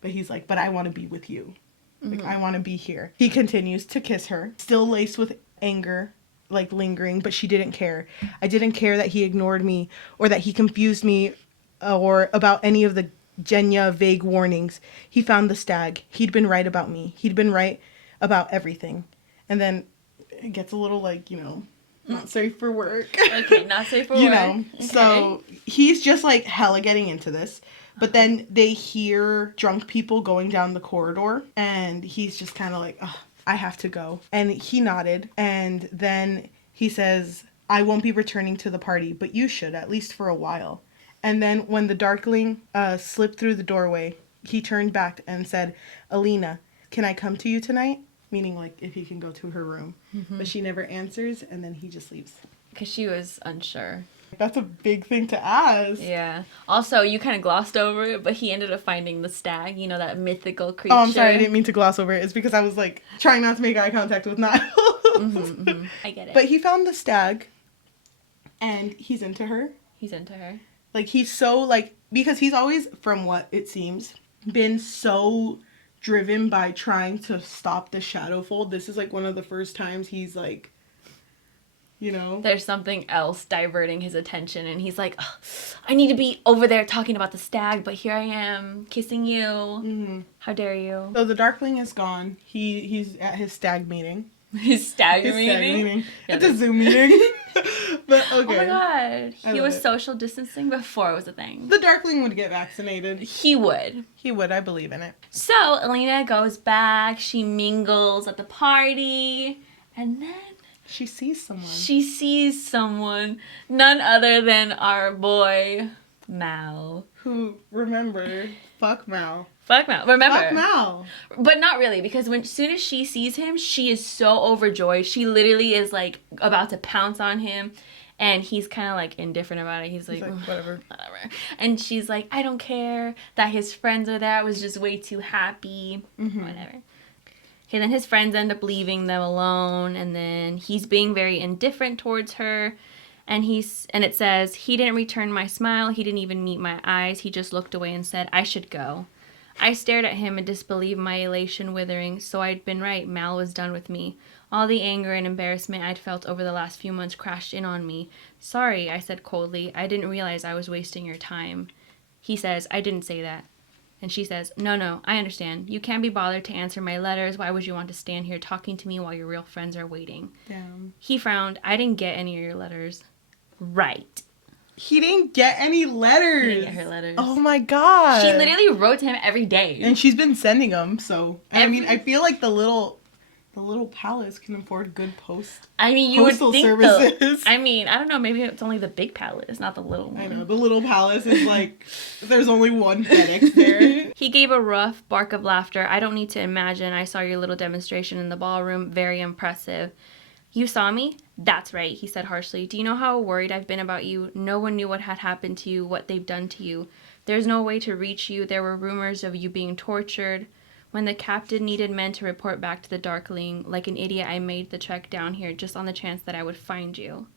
But he's like, but I want to be with you. Like, I want to be here. He continues to kiss her, still laced with anger, like lingering, but she didn't care. I didn't care that he ignored me or that he confused me or about any of the Jenya vague warnings. He found the stag. He'd been right about me. He'd been right about everything. And then it gets a little like, you know, not safe for work. Okay, not safe for work. You know, okay. So he's just like hella getting into this. But then they hear drunk people going down the corridor and he's just kind of like, ugh. I have to go. And he nodded. And then he says, I won't be returning to the party, but you should, at least for a while. And then when the Darkling slipped through the doorway, he turned back and said, Elena, can I come to you tonight? Meaning like if he can go to her room. But she never answers and then he just leaves. Because she was unsure. That's a big thing to ask. Yeah. Also, you kind of glossed over it, but he ended up finding the stag, you know, that mythical creature. Oh, I'm sorry. I didn't mean to gloss over it. It's because I was like trying not to make eye contact with Niles. I get it. But he found the stag and he's into her. He's into her. Like he's so like, because he's always, from what it seems, been so driven by trying to stop the Shadowfold. This is like one of the first times he's like, you know, there's something else diverting his attention, and he's like, "Ugh, I need to be over there talking about the stag, but here I am kissing you. Mm-hmm. How dare you?" So the Darkling is gone. He's at his stag meeting. His stag meeting. Yeah, it's a Zoom meeting. But okay. Oh my god, I he love was it. social distancing before it was a thing. The Darkling would get vaccinated. He would. He would. I believe in it. So Elena goes back. She mingles at the party, and then She sees someone. she sees someone, none other than our boy Mal. Who, remember, fuck Mal. Fuck Mal. Remember. Fuck Mal. But not really, because as soon as she sees him, she is so overjoyed. She literally is like about to pounce on him, and he's kind of like indifferent about it. He's like whatever. Whatever. And she's like, I don't care that his friends are there. I was just way too happy. Mm-hmm. Whatever. Okay, then his friends end up leaving them alone, and then he's being very indifferent towards her. And it says, he didn't return my smile. He didn't even meet my eyes. He just looked away and said, I should go. I stared at him and disbelieved, my elation withering. So I'd been right. Mal was done with me. All the anger and embarrassment I'd felt over the last few months crashed in on me. Sorry, I said coldly. I didn't realize I was wasting your time. He says, I didn't say that. And she says, no, I understand. You can't be bothered to answer my letters. Why would you want to stand here talking to me while your real friends are waiting? Damn. He frowned. I didn't get any of your letters. Right. He didn't get any letters. He didn't get her letters. Oh my god. She literally wrote to him every day. And she's been sending them, so. I mean, I feel like the little palace can afford good post. I mean, you postal would think services. I mean, I don't know. Maybe it's only the big palace, not the little one. I know, the little palace is like, there's only one FedEx there. He gave a rough bark of laughter. I don't need to imagine. I saw your little demonstration in the ballroom. Very impressive. You saw me? That's right, he said harshly. Do you know how worried I've been about you? No one knew what had happened to you, what they've done to you. There's no way to reach you. There were rumors of you being tortured. When the captain needed men to report back to the Darkling, like an idiot, I made the trek down here just on the chance that I would find you.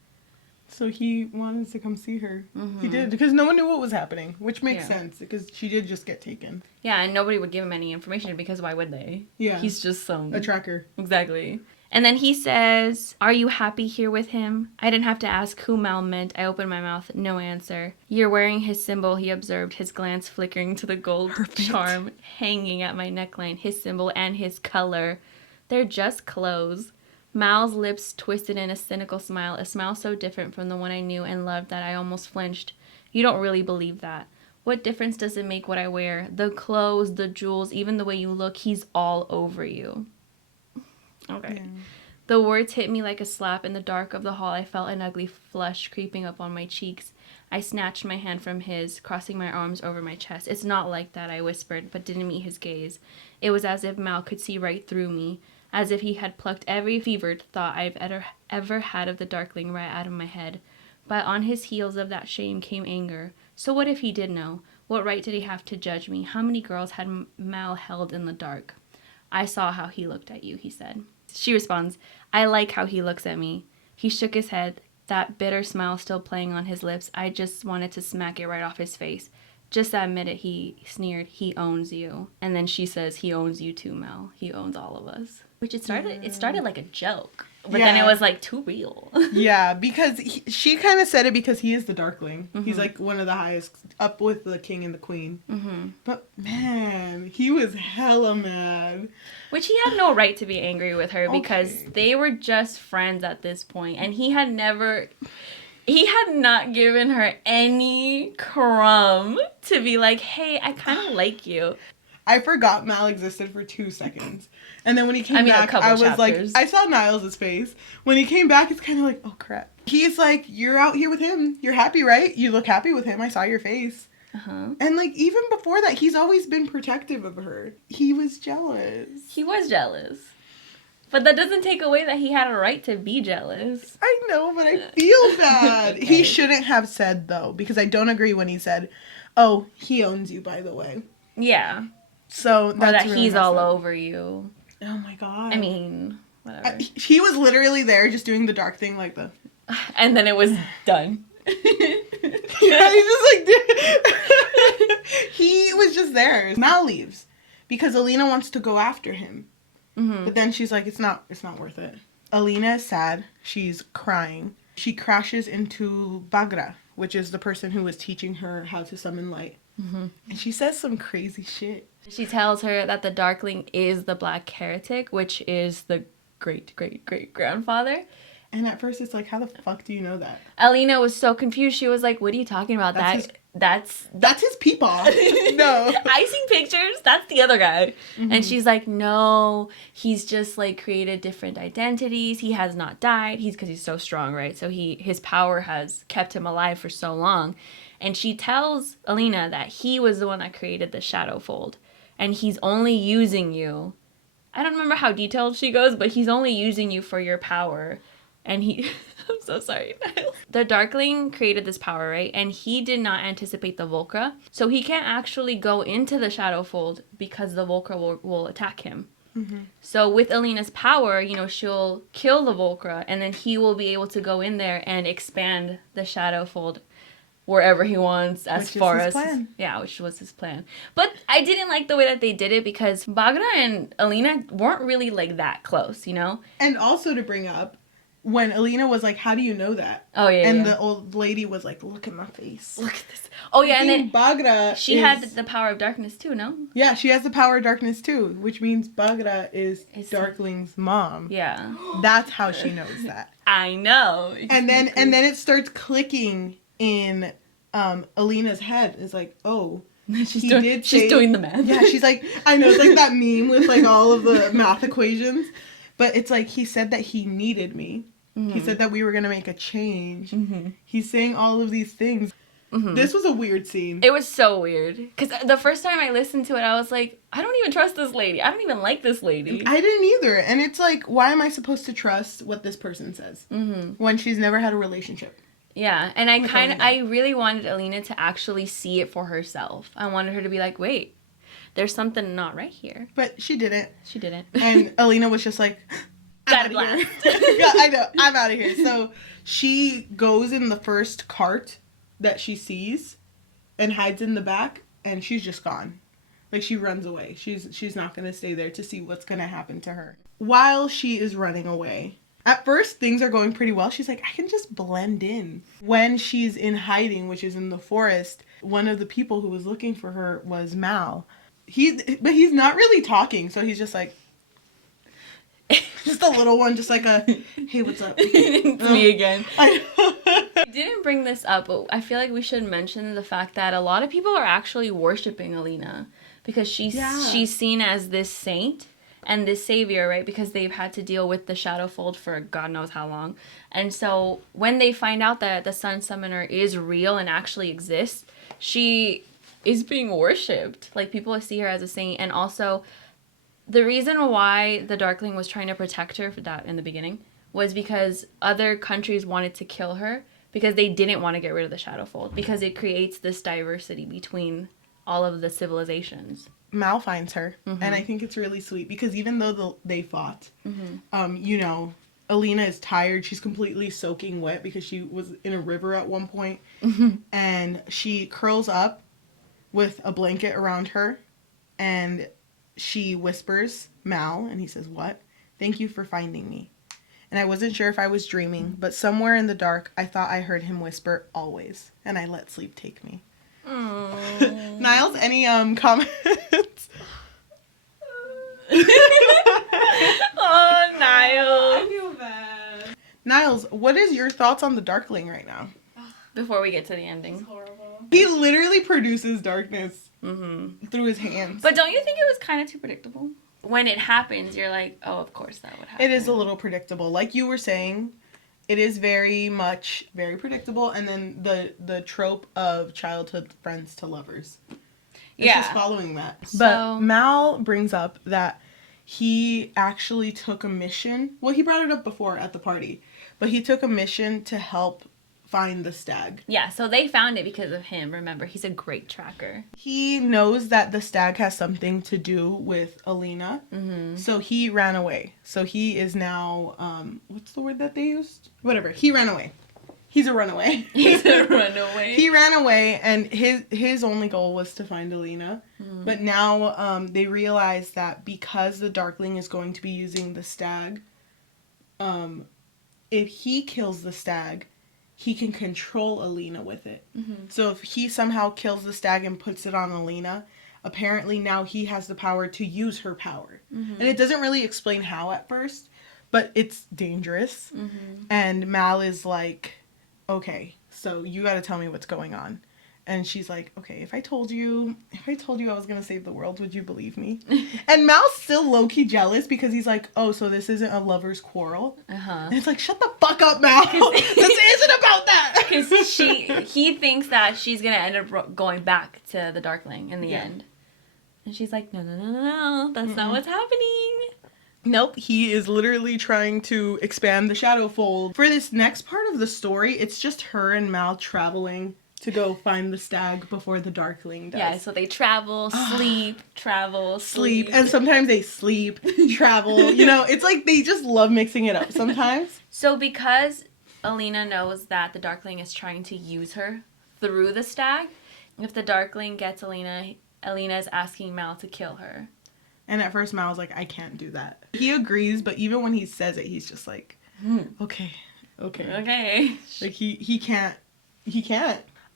So he wanted to come see her. Mm-hmm. He did, because no one knew what was happening, which makes Yeah. sense, because she did just get taken. Yeah, and nobody would give him any information because why would they? Yeah. He's just some... A tracker. Exactly. And then he says, are you happy here with him? I didn't have to ask who Mal meant. I opened my mouth. No answer. You're wearing his symbol, he observed, his glance flickering to the gold charm hanging at my neckline. His symbol and his color. They're just clothes. Mal's lips twisted in a cynical smile, a smile so different from the one I knew and loved that I almost flinched. You don't really believe that. What difference does it make what I wear? The clothes, the jewels, even the way you look, he's all over you. Okay. Yeah. The words hit me like a slap. In the dark of the hall, I felt an ugly flush creeping up on my cheeks. I snatched my hand from his, crossing my arms over my chest. It's not like that, I whispered, but didn't meet his gaze. It was as if Mal could see right through me, as if he had plucked every fevered thought I've ever had of the Darkling right out of my head. But on his heels of that shame came anger. So what if he did know? What right did he have to judge me? How many girls had Mal held in the dark? I saw how he looked at you, he said. She responds, I like how he looks at me. He shook his head, that bitter smile still playing on his lips. I just wanted to smack it right off his face. Just admit it, he sneered. He owns you. And then she says, he owns you too, Mel. He owns all of us. Which it started like a joke. But then it was like too real. Yeah, because she kind of said it because he is the Darkling. Mm-hmm. He's like one of the highest, up with the king and the queen. Mm-hmm. But man, he was hella mad. Which he had no right to be angry with her because they were just friends at this point, and he had not given her any crumb to be like, hey, I kind of like you. I forgot Mal existed for 2 seconds. And then when he came back, I was chapters. like, I saw Niles' face. When he came back, it's kind of like, oh crap. He's like, you're out here with him. You're happy, right? You look happy with him. I saw your face. Uh-huh. And like, even before that, he's always been protective of her. He was jealous. He was jealous. But that doesn't take away that he had a right to be jealous. I know, but I feel bad. Okay. He shouldn't have said, though, because I don't agree when he said, oh, he owns you, by the way. Yeah. So that's or that really he's messed all up. over you. Oh my god. I mean, whatever. He was literally there just doing the dark thing like the... And then it was done. Yeah, he just like did... He was just there. Mal leaves. because Elena wants to go after him. Mm-hmm. But then she's like, it's not worth it. Elena is sad. She's crying. She crashes into Bagra, which is the person who was teaching her how to summon light. Mm-hmm. And she says some crazy shit. She tells her that the Darkling is the Black Heretic, which is the great-great-great-grandfather. And at first it's like, how the fuck do you know that? Elena was so confused. She was like, what are you talking about? That's his peepaw. No. I seen pictures. That's the other guy. Mm-hmm. And she's like, no, he's just like created different identities. He has not died. Because he's so strong, right? So his power has kept him alive for so long. And she tells Elena that he was the one that created the Shadow Fold. And he's only using you. I don't remember how detailed she goes, but he's only using you for your power. And I'm so sorry, Niles. The Darkling created this power, right? And he did not anticipate the Volcra. So he can't actually go into the Shadow Fold because the Volcra will attack him. Mm-hmm. So with Elena's power, she'll kill the Volcra, and then he will be able to go in there and expand the Shadow Fold wherever he wants, which was his plan. But I didn't like the way that they did it because Bagra and Elena weren't really like that close, And also to bring up, when Elena was like, how do you know that? Oh, yeah, And the old lady was like, look at my face. Look at this. Oh, yeah, and then Bagra had the power of darkness, too, no? Yeah, she has the power of darkness, too, which means Bagra is Darkling's mom. Yeah. That's how she knows that. I know. And then it starts clicking in Elena's head. It's like, oh, she's doing the math. Yeah, she's like, I know, it's like that meme with like all of the math equations. But it's like, he said that he needed me. Mm-hmm. He said that we were going to make a change. Mm-hmm. He's saying all of these things. Mm-hmm. This was a weird scene. It was so weird. Because the first time I listened to it, I was like, I don't even trust this lady. I don't even like this lady. I didn't either. And it's like, why am I supposed to trust what this person says? Mm-hmm. When she's never had a relationship? Yeah, and I really wanted Elena to actually see it for herself. I wanted her to be like, wait, there's something not right here. But she didn't. She didn't. And Elena was just like, got a blast. Yeah, I know. I'm out of here. So she goes in the first cart that she sees and hides in the back, and she's just gone. Like, she runs away. She's not going to stay there to see what's going to happen to her. While she is running away, at first things are going pretty well. She's like, I can just blend in. When she's in hiding, which is in the forest, one of the people who was looking for her was Mal. But he's not really talking, so he's just like, just a little one, just like a, hey, what's up? It's me again. I didn't bring this up, but I feel like we should mention the fact that a lot of people are actually worshiping Elena because she's seen as this saint and this savior, right? Because they've had to deal with the Shadow Fold for God knows how long. And so when they find out that the Sun Summoner is real and actually exists, she is being worshipped. Like, people see her as a saint. And also, the reason why the Darkling was trying to protect her for that in the beginning was because other countries wanted to kill her because they didn't want to get rid of the Shadow Fold because it creates this diversity between all of the civilizations. Mal finds her, and I think it's really sweet because even though they fought, Elena is tired. She's completely soaking wet because she was in a river at one point, and she curls up with a blanket around her, and she whispers, Mal, and he says, what? Thank you for finding me. And I wasn't sure if I was dreaming, but somewhere in the dark, I thought I heard him whisper, always, and I let sleep take me. Niles, any comments? Oh, Niles. I feel bad. Niles, what is your thoughts on the Darkling right now? Before we get to the ending. It's horrible. He literally produces darkness through his hands. But don't you think it was kind of too predictable? When it happens, you're like, oh, of course that would happen. It is a little predictable. Like you were saying, it is very predictable. And then the trope of childhood friends to lovers. It's just following that. But Mal brings up that he actually took a mission. Well, he brought it up before at the party. But he took a mission to help find the stag. Yeah, so they found it because of him. Remember, he's a great tracker. He knows that the stag has something to do with Elena. So he ran away. So he is now, what's the word that they used? Whatever. He ran away. He's a runaway. He's a runaway. He ran away, and his only goal was to find Elena. But now they realize that because the Darkling is going to be using the stag, if he kills the stag, he can control Elena with it. So if he somehow kills the stag and puts it on Elena, apparently now he has the power to use her power. And it doesn't really explain how at first, but it's dangerous. And Mal is like, okay, so you gotta tell me what's going on. And she's like, okay, if I told you I was gonna save the world, would you believe me? And Mal's still low-key jealous because he's like, oh, so this isn't a lover's quarrel? And it's like, shut the fuck up, Mal. This isn't about that. Because he thinks that she's gonna end up going back to the Darkling in the end. And she's like, no, that's not what's happening. Nope, he is literally trying to expand the shadow fold. For this next part of the story, it's just her and Mal traveling to go find the stag before the Darkling does. Yeah, so they travel, sleep, travel, sleep. And sometimes they sleep, travel. You know, it's like they just love mixing it up sometimes. So because Elena knows that the Darkling is trying to use her through the stag, if the Darkling gets Elena is asking Mal to kill her. And at first Mal's like, I can't do that. He agrees, but even when he says it, he's just like, okay. Like he can't.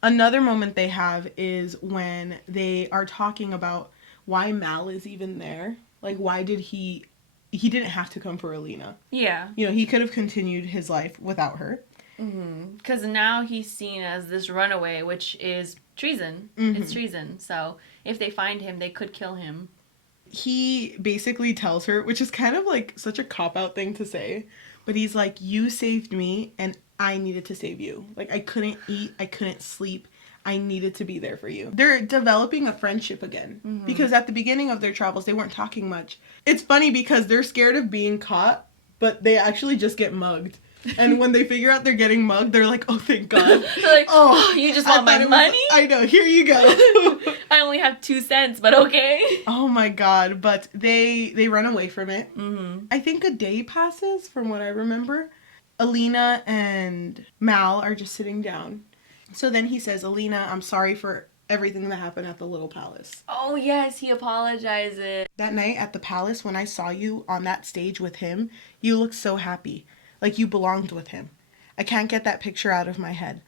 Another moment they have is when they are talking about why Mal is even there. Like, why did he didn't have to come for Elena. Yeah. You know, he could have continued his life without her. Because now he's seen as this runaway, which is treason. It's treason. So if they find him, they could kill him. He basically tells her, which is kind of like such a cop-out thing to say, but he's like, you saved me and I needed to save you. Like, I couldn't eat, I couldn't sleep, I needed to be there for you. They're developing a friendship again, because at the beginning of their travels, they weren't talking much. It's funny because they're scared of being caught, but they actually just get mugged. And when they figure out they're getting mugged, they're like, oh, thank God. They're like, oh, you just want my money? I know, here you go. I only have 2 cents, but okay. Oh my God, but they run away from it. I think a day passes from what I remember. Elena and Mal are just sitting down. So then he says, Elena, I'm sorry for everything that happened at the little palace. Oh yes, he apologizes. That night at the palace, when I saw you on that stage with him, you looked so happy. Like you belonged with him. I can't get that picture out of my head.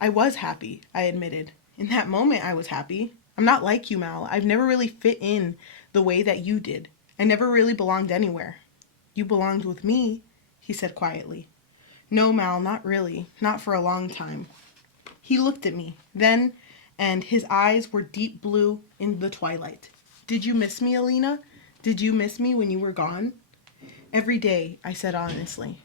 I was happy, I admitted. In that moment, I was happy. I'm not like you, Mal. I've never really fit in the way that you did. I never really belonged anywhere. You belonged with me, he said quietly. No, Mal, not really. Not for a long time. He looked at me, then, and his eyes were deep blue in the twilight. Did you miss me, Elena? Did you miss me when you were gone? Every day, I said honestly.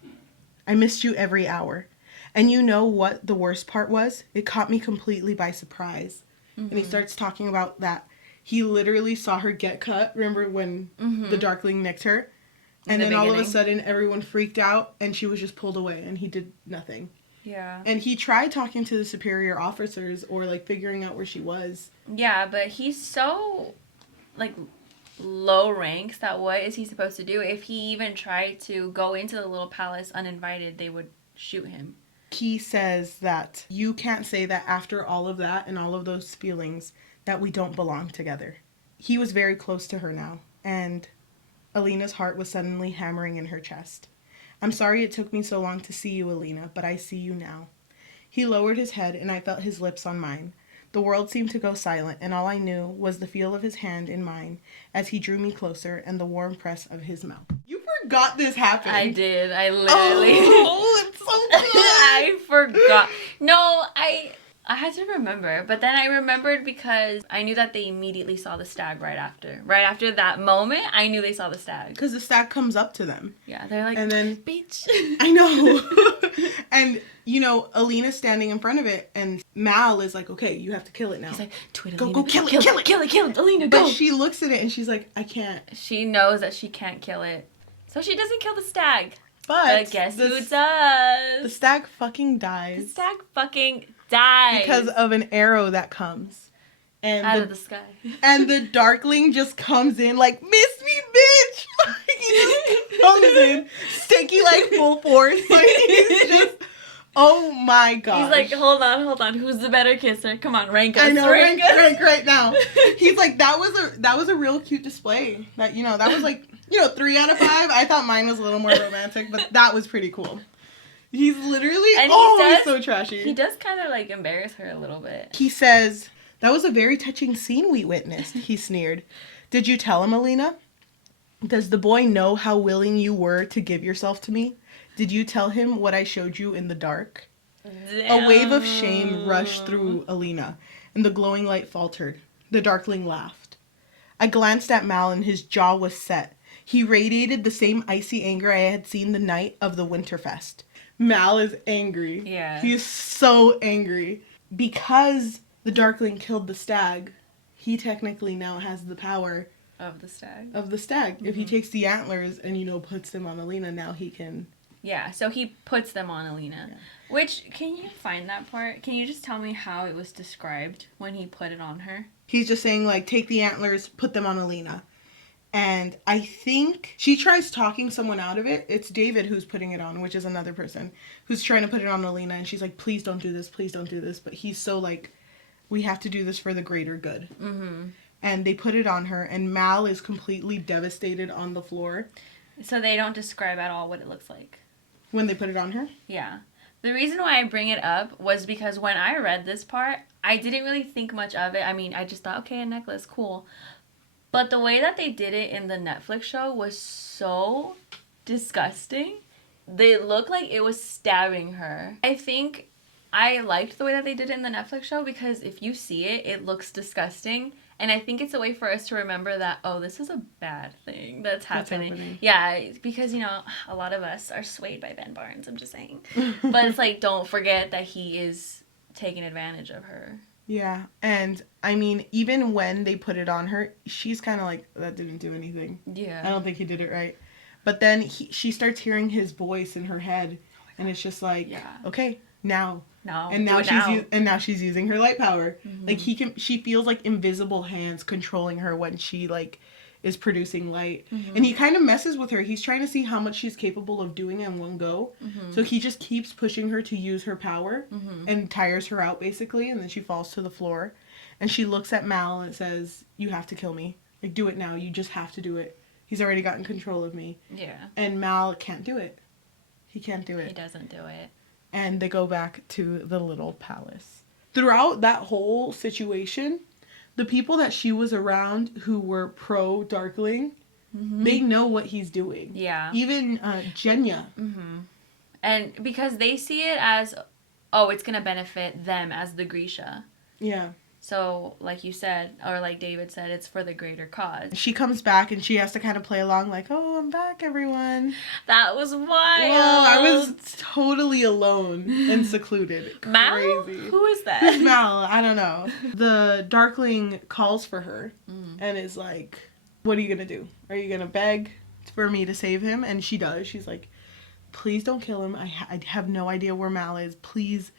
I missed you every hour. And you know what the worst part was? It caught me completely by surprise. And he starts talking about that. He literally saw her get cut. Remember when the Darkling nicked her? And then all of a sudden, everyone freaked out, and she was just pulled away, and he did nothing. Yeah. And he tried talking to the superior officers, or, like, figuring out where she was. Yeah, but he's so, like, low ranks that what is he supposed to do? If he even tried to go into the little palace uninvited, they would shoot him. He says that you can't say that after all of that and all of those feelings that we don't belong together. He was very close to her now, and Elena's heart was suddenly hammering in her chest. I'm sorry it took me so long to see you, Elena, but I see you now. He lowered his head, and I felt his lips on mine. The world seemed to go silent, and all I knew was the feel of his hand in mine as he drew me closer and the warm press of his mouth. You forgot this happened. I did. I literally... Oh, it's so good. I forgot. No, I had to remember, but then I remembered because I knew that they immediately saw the stag right after. Right after that moment, I knew they saw the stag. Because the stag comes up to them. Yeah, they're like, and then, bitch. I know. And, you know, Elena's standing in front of it, and Mal is like, okay, you have to kill it now. He's like, go kill it, Elena, go. go. But she looks at it, and she's like, I can't. She knows that she can't kill it. So she doesn't kill the stag. But guess who does? The stag fucking dies. The stag fucking dies. Because of an arrow that comes. And out of the sky. And the Darkling just comes in like, miss me, bitch! He just comes in, stinky like full force. Like, he's just, Oh my god. He's like, hold on, who's the better kisser? Come on, rank us. I know, rank us. right now. He's like, that was a real cute display. That that was like 3 out of 5. I thought mine was a little more romantic, but that was pretty cool. He's literally he's so trashy. He does kind of like embarrass her a little bit. He says, "That was a very touching scene we witnessed," he sneered. "Did you tell him, Elena? Does the boy know how willing you were to give yourself to me? Did you tell him what I showed you in the dark?" Damn. A wave of shame rushed through Elena, and the glowing light faltered. The Darkling laughed. I glanced at Mal, and his jaw was set. He radiated the same icy anger I had seen the night of the Winterfest. Mal is angry. Yeah. He's so angry. Because the Darkling killed the stag, he technically now has the power of the stag. Mm-hmm. If he takes the antlers and, puts them on Elena, now he can... Yeah, so he puts them on Elena. Yeah. Which, can you find that part? Can you just tell me how it was described when he put it on her? He's just saying, take the antlers, put them on Elena. And I think she tries talking someone out of it. It's David who's putting it on, which is another person who's trying to put it on Elena. And she's like, please don't do this. Please don't do this. But he's so we have to do this for the greater good. Mm-hmm. And they put it on her. And Mal is completely devastated on the floor. So they don't describe at all what it looks like. When they put it on her? Yeah. The reason why I bring it up was because when I read this part, I didn't really think much of it. I mean, I just thought, okay, a necklace, cool. But the way that they did it in the Netflix show was so disgusting. They looked like it was stabbing her. I think I liked the way that they did it in the Netflix show because if you see it, it looks disgusting. And I think it's a way for us to remember that, oh, this is a bad thing that's happening. Yeah, because, a lot of us are swayed by Ben Barnes, I'm just saying. But it's don't forget that he is taking advantage of her. Yeah, and I mean, even when they put it on her, she's kind of like, that didn't do anything. Yeah. I don't think he did it right. But then she starts hearing his voice in her head, and it's just okay, now. No, and now she's using her light power. Mm-hmm. She feels invisible hands controlling her when she is producing light. Mm-hmm. And he kind of messes with her. He's trying to see how much she's capable of doing in one go. Mm-hmm. So he just keeps pushing her to use her power and tires her out basically, and then she falls to the floor. And she looks at Mal and says, "You have to kill me. Do it now. You just have to do it. He's already gotten control of me." Yeah. And Mal can't do it. He can't do it. He doesn't do it. And they go back to the little palace. Throughout that whole situation, the people that she was around who were pro Darkling, they know what he's doing. Yeah. Even Jenya. Mm-hmm. And because they see it as, it's going to benefit them as the Grisha. Yeah. So, like you said, or like David said, it's for the greater cause. She comes back and she has to kind of play along oh, I'm back, everyone. That was wild. Whoa, I was totally alone and secluded. Mal? Crazy. Who is that? Who's Mal? I don't know. The Darkling calls for her and is like, what are you going to do? Are you going to beg for me to save him? And she does. She's like, please don't kill him. I have no idea where Mal is. Please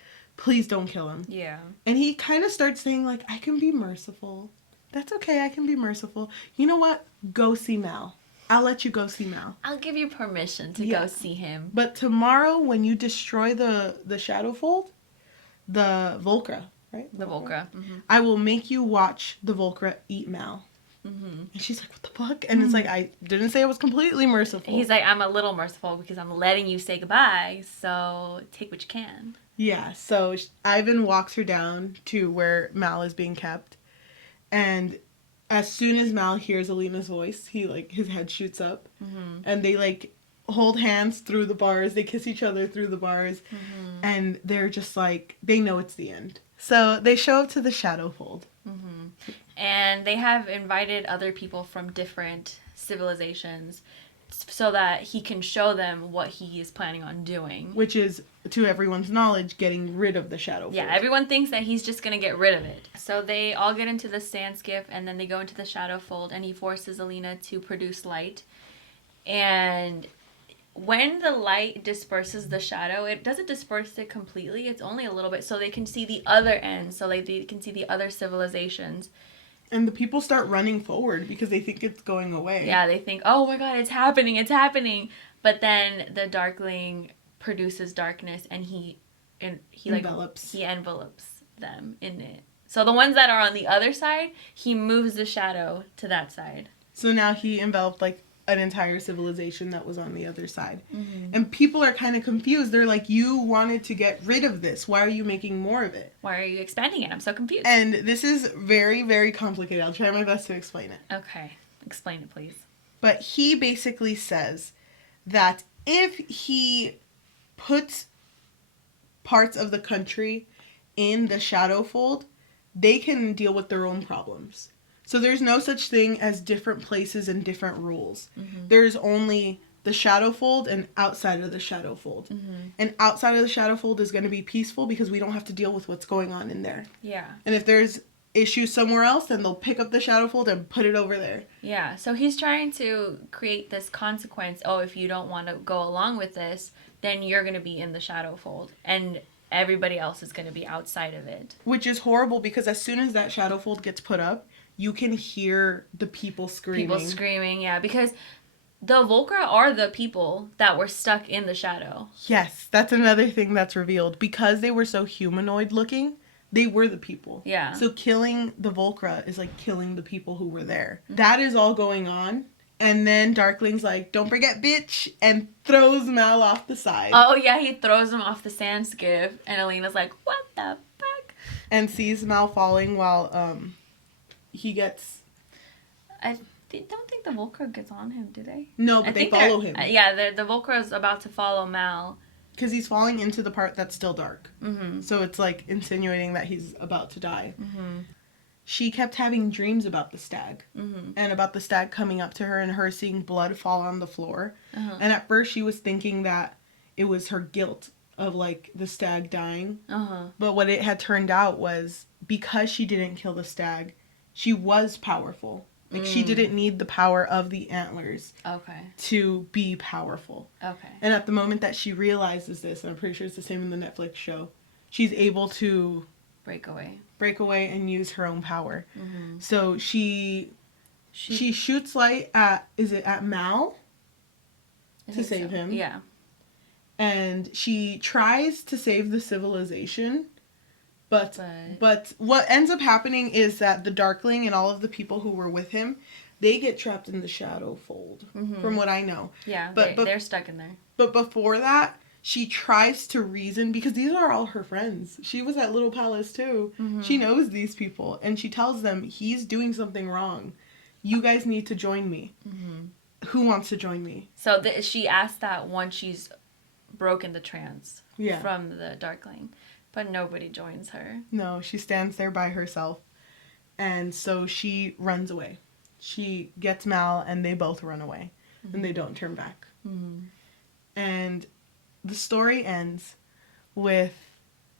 don't kill him. Yeah. And he kind of starts saying, I can be merciful. That's okay, I can be merciful. You know what? Go see Mal. I'll let you go see Mal. I'll give you permission to go see him. But tomorrow, when you destroy the Shadowfold, the Volcra, right? The Volcra. Mm-hmm. I will make you watch the Volcra eat Mal. Mm-hmm. And she's like, what the fuck? And it's I didn't say I was completely merciful. He's like, I'm a little merciful because I'm letting you say goodbye, so take what you can. Yeah, so Ivan walks her down to where Mal is being kept. And as soon as Mal hears Elena's voice, he, his head shoots up. Mm-hmm. And they, hold hands through the bars. They kiss each other through the bars. Mm-hmm. And they're just they know it's the end. So they show up to the Shadowfold. Mm-hmm. And they have invited other people from different civilizations so that he can show them what he is planning on doing. Which is, to everyone's knowledge, getting rid of the Shadowfold. Yeah, everyone thinks that he's just going to get rid of it. So they all get into the sand skiff, and then they go into the Shadowfold, and he forces Elena to produce light. And when the light disperses the shadow, it doesn't disperse it completely. It's only a little bit, so they can see the other end, so they can see the other civilizations. And the people start running forward because they think it's going away. Yeah, they think, oh my god, it's happening. But then the Darkling produces darkness and he envelops. he envelopes them in it. So the ones that are on the other side, he moves the shadow to that side. So now he enveloped like an entire civilization that was on the other side. And people are kind of confused. They're like, you wanted to get rid of this. Why are you making more of it? Why are you expanding it? I'm so confused. And this is very, very complicated. I'll try my best to explain it. Okay. Explain it, please. But he basically says that if he puts parts of the country in the shadow fold, they can deal with their own problems. So there's no such thing as different places and different rules. There's only the shadow fold and outside of the shadow fold. And outside of the shadow fold is going to be peaceful because we don't have to deal with what's going on in there. Yeah. And if there's issues somewhere else, then they'll pick up the shadow fold and put it over there. Yeah. So he's trying to create this consequence. Oh, if you don't want to go along with this, then you're going to be in the shadow fold. And everybody else is going to be outside of it. Which is horrible because as soon as that shadow fold gets put up, you can hear the people screaming. People screaming, yeah. Because the Volcra are the people that were stuck in the shadow. Yes, that's another thing that's revealed. Because they were so humanoid looking, they were the people. Yeah. So killing the Volcra is like killing the people who were there. That is all going on. And then Darkling's like, don't forget, bitch, and throws Mal off the side. Oh, yeah, he throws him off the sand skiff. And Elena's like, what the fuck? And sees Mal falling while he gets... I don't think the Volcra gets on him, do they? No, but they follow him. Yeah, the Volcra's about to follow Mal. Because he's falling into the part that's still dark. So it's like insinuating that he's about to die. She kept having dreams about the stag. And about the stag coming up to her and her seeing blood fall on the floor. And at first she was thinking that it was her guilt of like the stag dying. But what it had turned out was because she didn't kill the stag, she was powerful. Like she didn't need the power of the antlers to be powerful. And at the moment that she realizes this, and I'm pretty sure it's the same in the Netflix show, she's able to break away and use her own power. So she shoots light at, is it at Mal? To save him. Yeah. And she tries to save the civilization. But what ends up happening is that the Darkling and all of the people who were with him, they get trapped in the shadow fold, from what I know. Yeah, but they're stuck in there. But before that, she tries to reason, because these are all her friends. She was at Little Palace too. She knows these people, and she tells them, he's doing something wrong. You guys need to join me. Who wants to join me? So she asked that once she's broken the trance Yeah. from the Darkling. But nobody joins her. No, she stands there by herself. And so she runs away. She gets Mal and they both run away. And they don't turn back. And the story ends with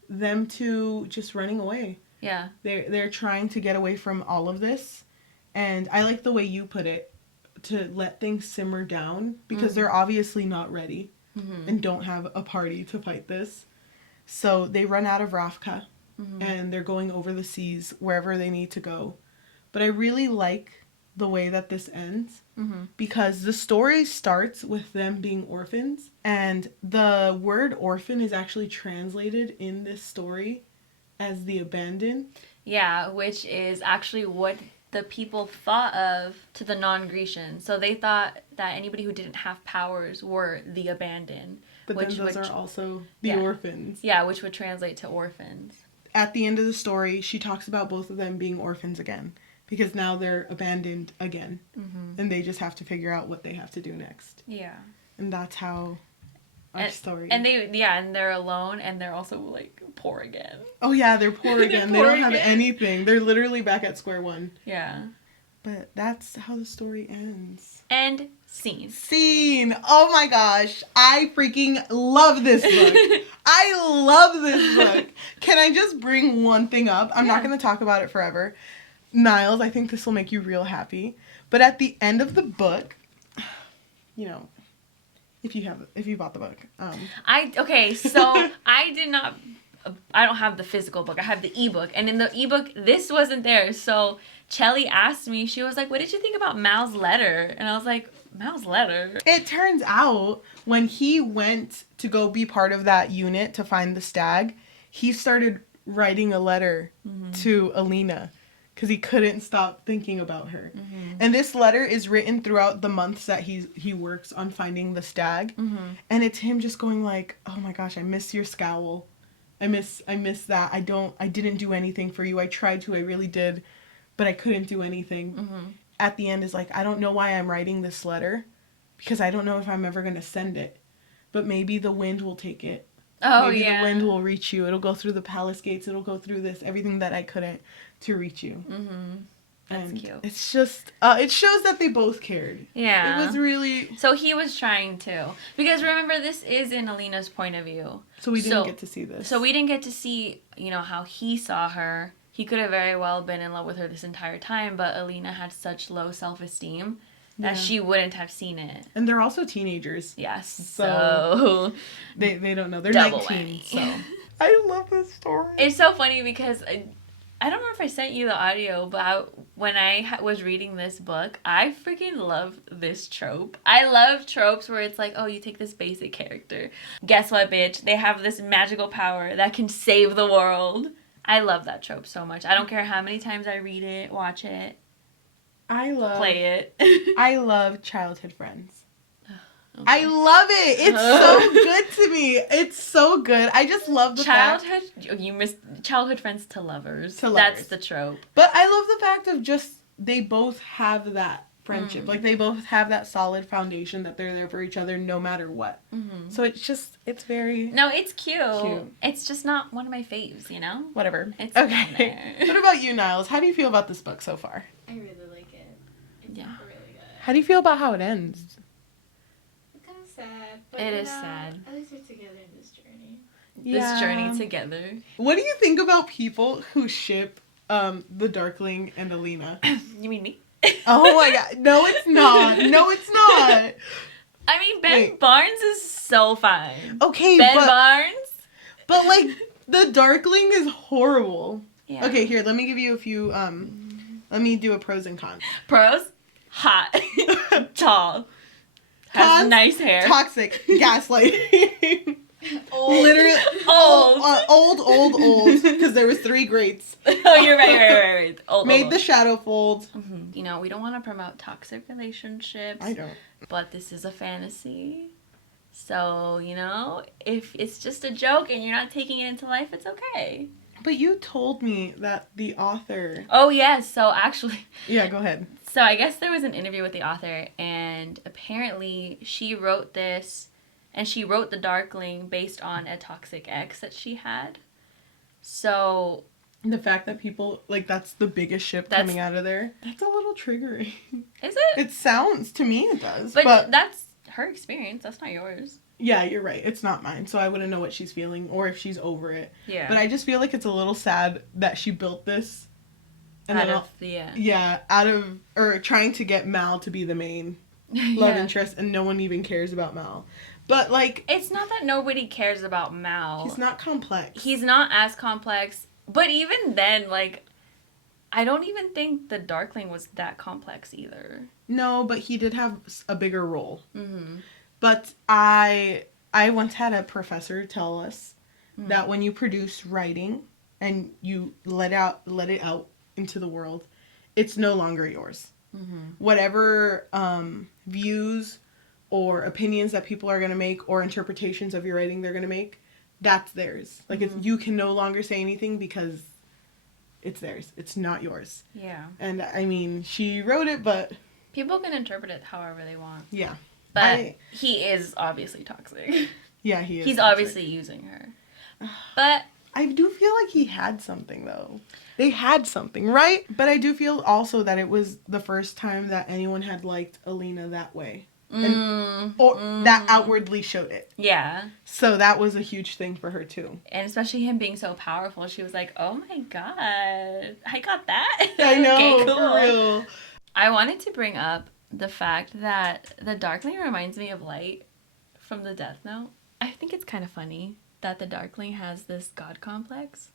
them two just running away. Yeah. They're trying to get away from all of this. And I like the way you put it, to let things simmer down. Because they're obviously not ready. And don't have a party to fight this. So they run out of Ravka, and they're going over the seas wherever they need to go. But I really like the way that this ends, because the story starts with them being orphans, and the word orphan is actually translated in this story as the abandoned. Yeah, which is actually what the people thought of to the non-Grecians. So they thought that anybody who didn't have powers were the abandoned. But then those are also the orphans. Yeah, which would translate to orphans. At the end of the story, she talks about both of them being orphans again. Because now they're abandoned again. And they just have to figure out what they have to do next. Yeah. And that's how our story... And they're alone, and they're also, like, poor again. Oh yeah, they're poor again. They Poor don't have again. anything. They're literally back at square one. Yeah. But that's how the story ends. And scene. Scene! Oh my gosh. I freaking love this book. I love this book. Can I just bring one thing up? I'm not going to talk about it forever. Niles, I think this will make you real happy. But at the end of the book, you know, if you bought the book. So I don't have the physical book. I have the ebook. And in the ebook, this wasn't there. So Cheli asked me, she was like, what did you think about Mal's letter? And I was like, Mal's letter. It turns out when he went to go be part of that unit to find the stag, he started writing a letter to Elena because he couldn't stop thinking about her. And this letter is written throughout the months that he works on finding the stag. And it's him just going like, oh my gosh, I miss your scowl. I miss that. I didn't do anything for you. I tried to, I really did, but I couldn't do anything. At the end is like, I don't know why I'm writing this letter because I don't know if I'm ever going to send it, but maybe the wind will take it. Oh, maybe yeah. the wind will reach you. It'll go through the palace gates. It'll go through this, everything that I couldn't to reach you. That's and cute. It's just, it shows that they both cared. Yeah. It was really... So he was trying to. Because remember, this is in Elena's point of view. So we didn't get to see this. So we didn't get to see, how he saw her. He could have very well been in love with her this entire time, but Elena had such low self-esteem that she wouldn't have seen it. And they're also teenagers. Yes. So they don't know. They're double 19. whammy. So I love this story. It's so funny because I don't know if I sent you the audio, but when I was reading this book, I freaking love this trope. I love tropes where it's like, oh, you take this basic character. Guess what, bitch? They have this magical power that can save the world. I love that trope so much. I don't care how many times I read it, watch it, play it. I love childhood friends. Okay. I love it. It's so good to me. It's so good. I just love the fact. You missed childhood friends to lovers. To lovers. That's the trope. But I love the fact of just they both have that friendship. Like they both have that solid foundation that they're there for each other no matter what. So it's very... No, it's cute. It's just not one of my faves, Whatever. It's okay. What about you, Niles? How do you feel about this book so far? I really like it. It's really good. How do you feel about how it ends? It's kind of sad, but It is sad. At least we're together in this journey. This journey together. What do you think about people who ship the Darkling and Elena? You mean me? Oh my god. No, it's not. No, it's not. I mean, Ben Barnes is so fine. Okay, Ben Barnes? But, like, the Darkling is horrible. Yeah. Okay, here, let me give you a few, let me do a pros and cons. Pros? Hot. Tall. Has Cons? nice hair. Toxic. Gaslighting. Old. Literally. Old. Because there was 3 greats. Oh, you're right. Old. Made the shadow fold. We don't want to promote toxic relationships. I don't. But this is a fantasy. So, if it's just a joke and you're not taking it into life, it's okay. But you told me that the author... Oh, yes. So, actually... Yeah, go ahead. So, I guess there was an interview with the author, and apparently she wrote this, and she wrote The Darkling based on a toxic ex that she had. So... The fact that people, like, that's the biggest ship coming out of there, that's a little triggering. Is it? It sounds, to me it does. But that's her experience. That's not yours. Yeah, you're right. It's not mine, so I wouldn't know what she's feeling or if she's over it. Yeah. But I just feel like it's a little sad that she built this. And trying to get Mal to be the main love interest, and no one even cares about Mal. But, like... It's not that nobody cares about Mal. He's not complex. He's not as complex. But even then, like, I don't even think the Darkling was that complex either. No, but he did have a bigger role. But I once had a professor tell us that when you produce writing and you let it out into the world, it's no longer yours. Whatever views or opinions that people are going to make or interpretations of your writing they're going to make, that's theirs. Like, you can no longer say anything because it's theirs. It's not yours. Yeah. And, I mean, she wrote it, but... People can interpret it however they want. Yeah. But he is obviously toxic. Yeah, he is. He's toxic. Obviously using her. But... I do feel like he had something, though. They had something, right? But I do feel also that it was the first time that anyone had liked Elena that way. That outwardly showed it. Yeah. So that was a huge thing for her too. And especially him being so powerful, she was like, "Oh my god, I got that." I know, okay, cool. for real. I wanted to bring up the fact that the Darkling reminds me of Light from the Death Note. I think it's kind of funny that the Darkling has this god complex,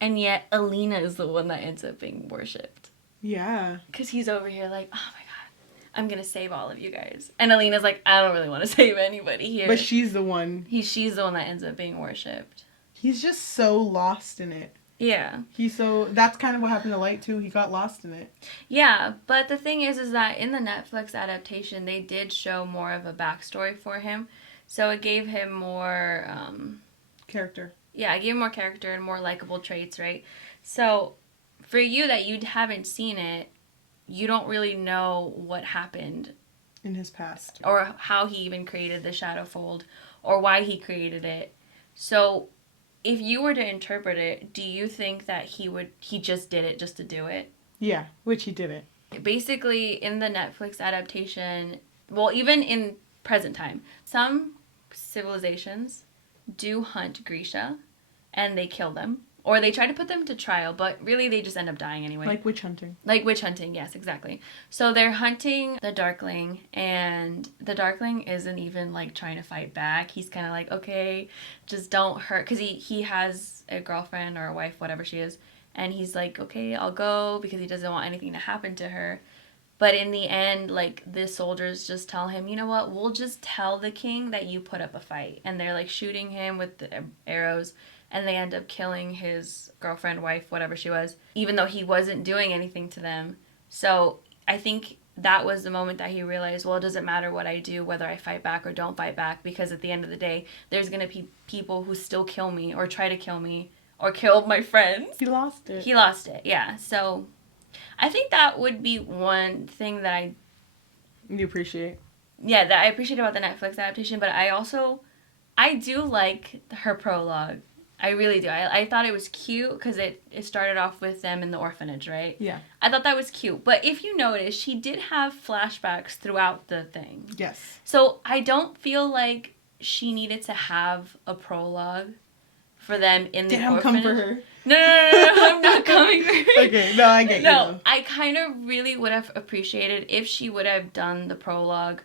and yet Elena is the one that ends up being worshipped. Yeah. Because he's over here like, "Oh my god, I'm gonna save all of you guys. And Elena's like, I don't really want to save anybody here. But she's the one. She's the one that ends up being worshipped. He's just so lost in it. Yeah. That's kind of what happened to Light too. He got lost in it. Yeah, but the thing is that in the Netflix adaptation, they did show more of a backstory for him. So it gave him more... character. Yeah, it gave him more character and more likable traits, right? So for you that you haven't seen it, you don't really know what happened. In his past. Or how he even created the Shadowfold. Or why he created it. So if you were to interpret it, do you think that he just did it just to do it? Yeah, which he didn't. Basically, in the Netflix adaptation, well, even in present time, some civilizations do hunt Grisha, and they kill them. Or they try to put them to trial, but really they just end up dying anyway. Like witch hunting. Like witch hunting, yes, exactly. So they're hunting the Darkling, and the Darkling isn't even, like, trying to fight back. He's kind of like, okay, just don't hurt. Because he has a girlfriend or a wife, whatever she is. And he's like, okay, I'll go, because he doesn't want anything to happen to her. But in the end, like, the soldiers just tell him, you know what, we'll just tell the king that you put up a fight. And they're, like, shooting him with the arrows. And they end up killing his girlfriend, wife, whatever she was, even though he wasn't doing anything to them. So I think that was the moment that he realized, well, it doesn't matter what I do, whether I fight back or don't fight back, because at the end of the day, there's going to be people who still kill me or try to kill me or kill my friends. He lost it. He lost it, yeah. So I think that would be one thing that You appreciate. Yeah, that I appreciate about the Netflix adaptation, but I do like her prologue. I really do. I thought it was cute because it started off with them in the orphanage, right? Yeah. I thought that was cute. But if you notice, she did have flashbacks throughout the thing. Yes. So I don't feel like she needed to have a prologue for them in the orphanage. Come for her. No, I'm not coming for her. Okay, no, I get you. No, I kind of really would have appreciated if she would have done the prologue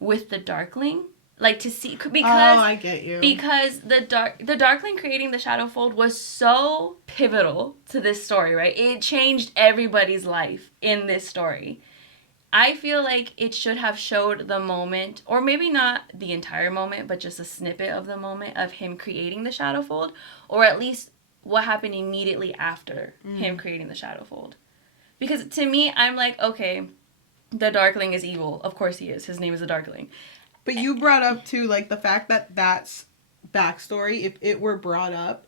with the Darkling. Like, to see, because I get you. Because the Darkling creating the Shadowfold was so pivotal to this story, right? It changed everybody's life in this story. I feel like it should have showed the moment, or maybe not the entire moment, but just a snippet of the moment of him creating the Shadowfold, or at least what happened immediately after him creating the Shadowfold. Because to me, I'm like, okay, the Darkling is evil. Of course he is. His name is the Darkling. But you brought up, too, like, the fact that that's backstory. If it were brought up,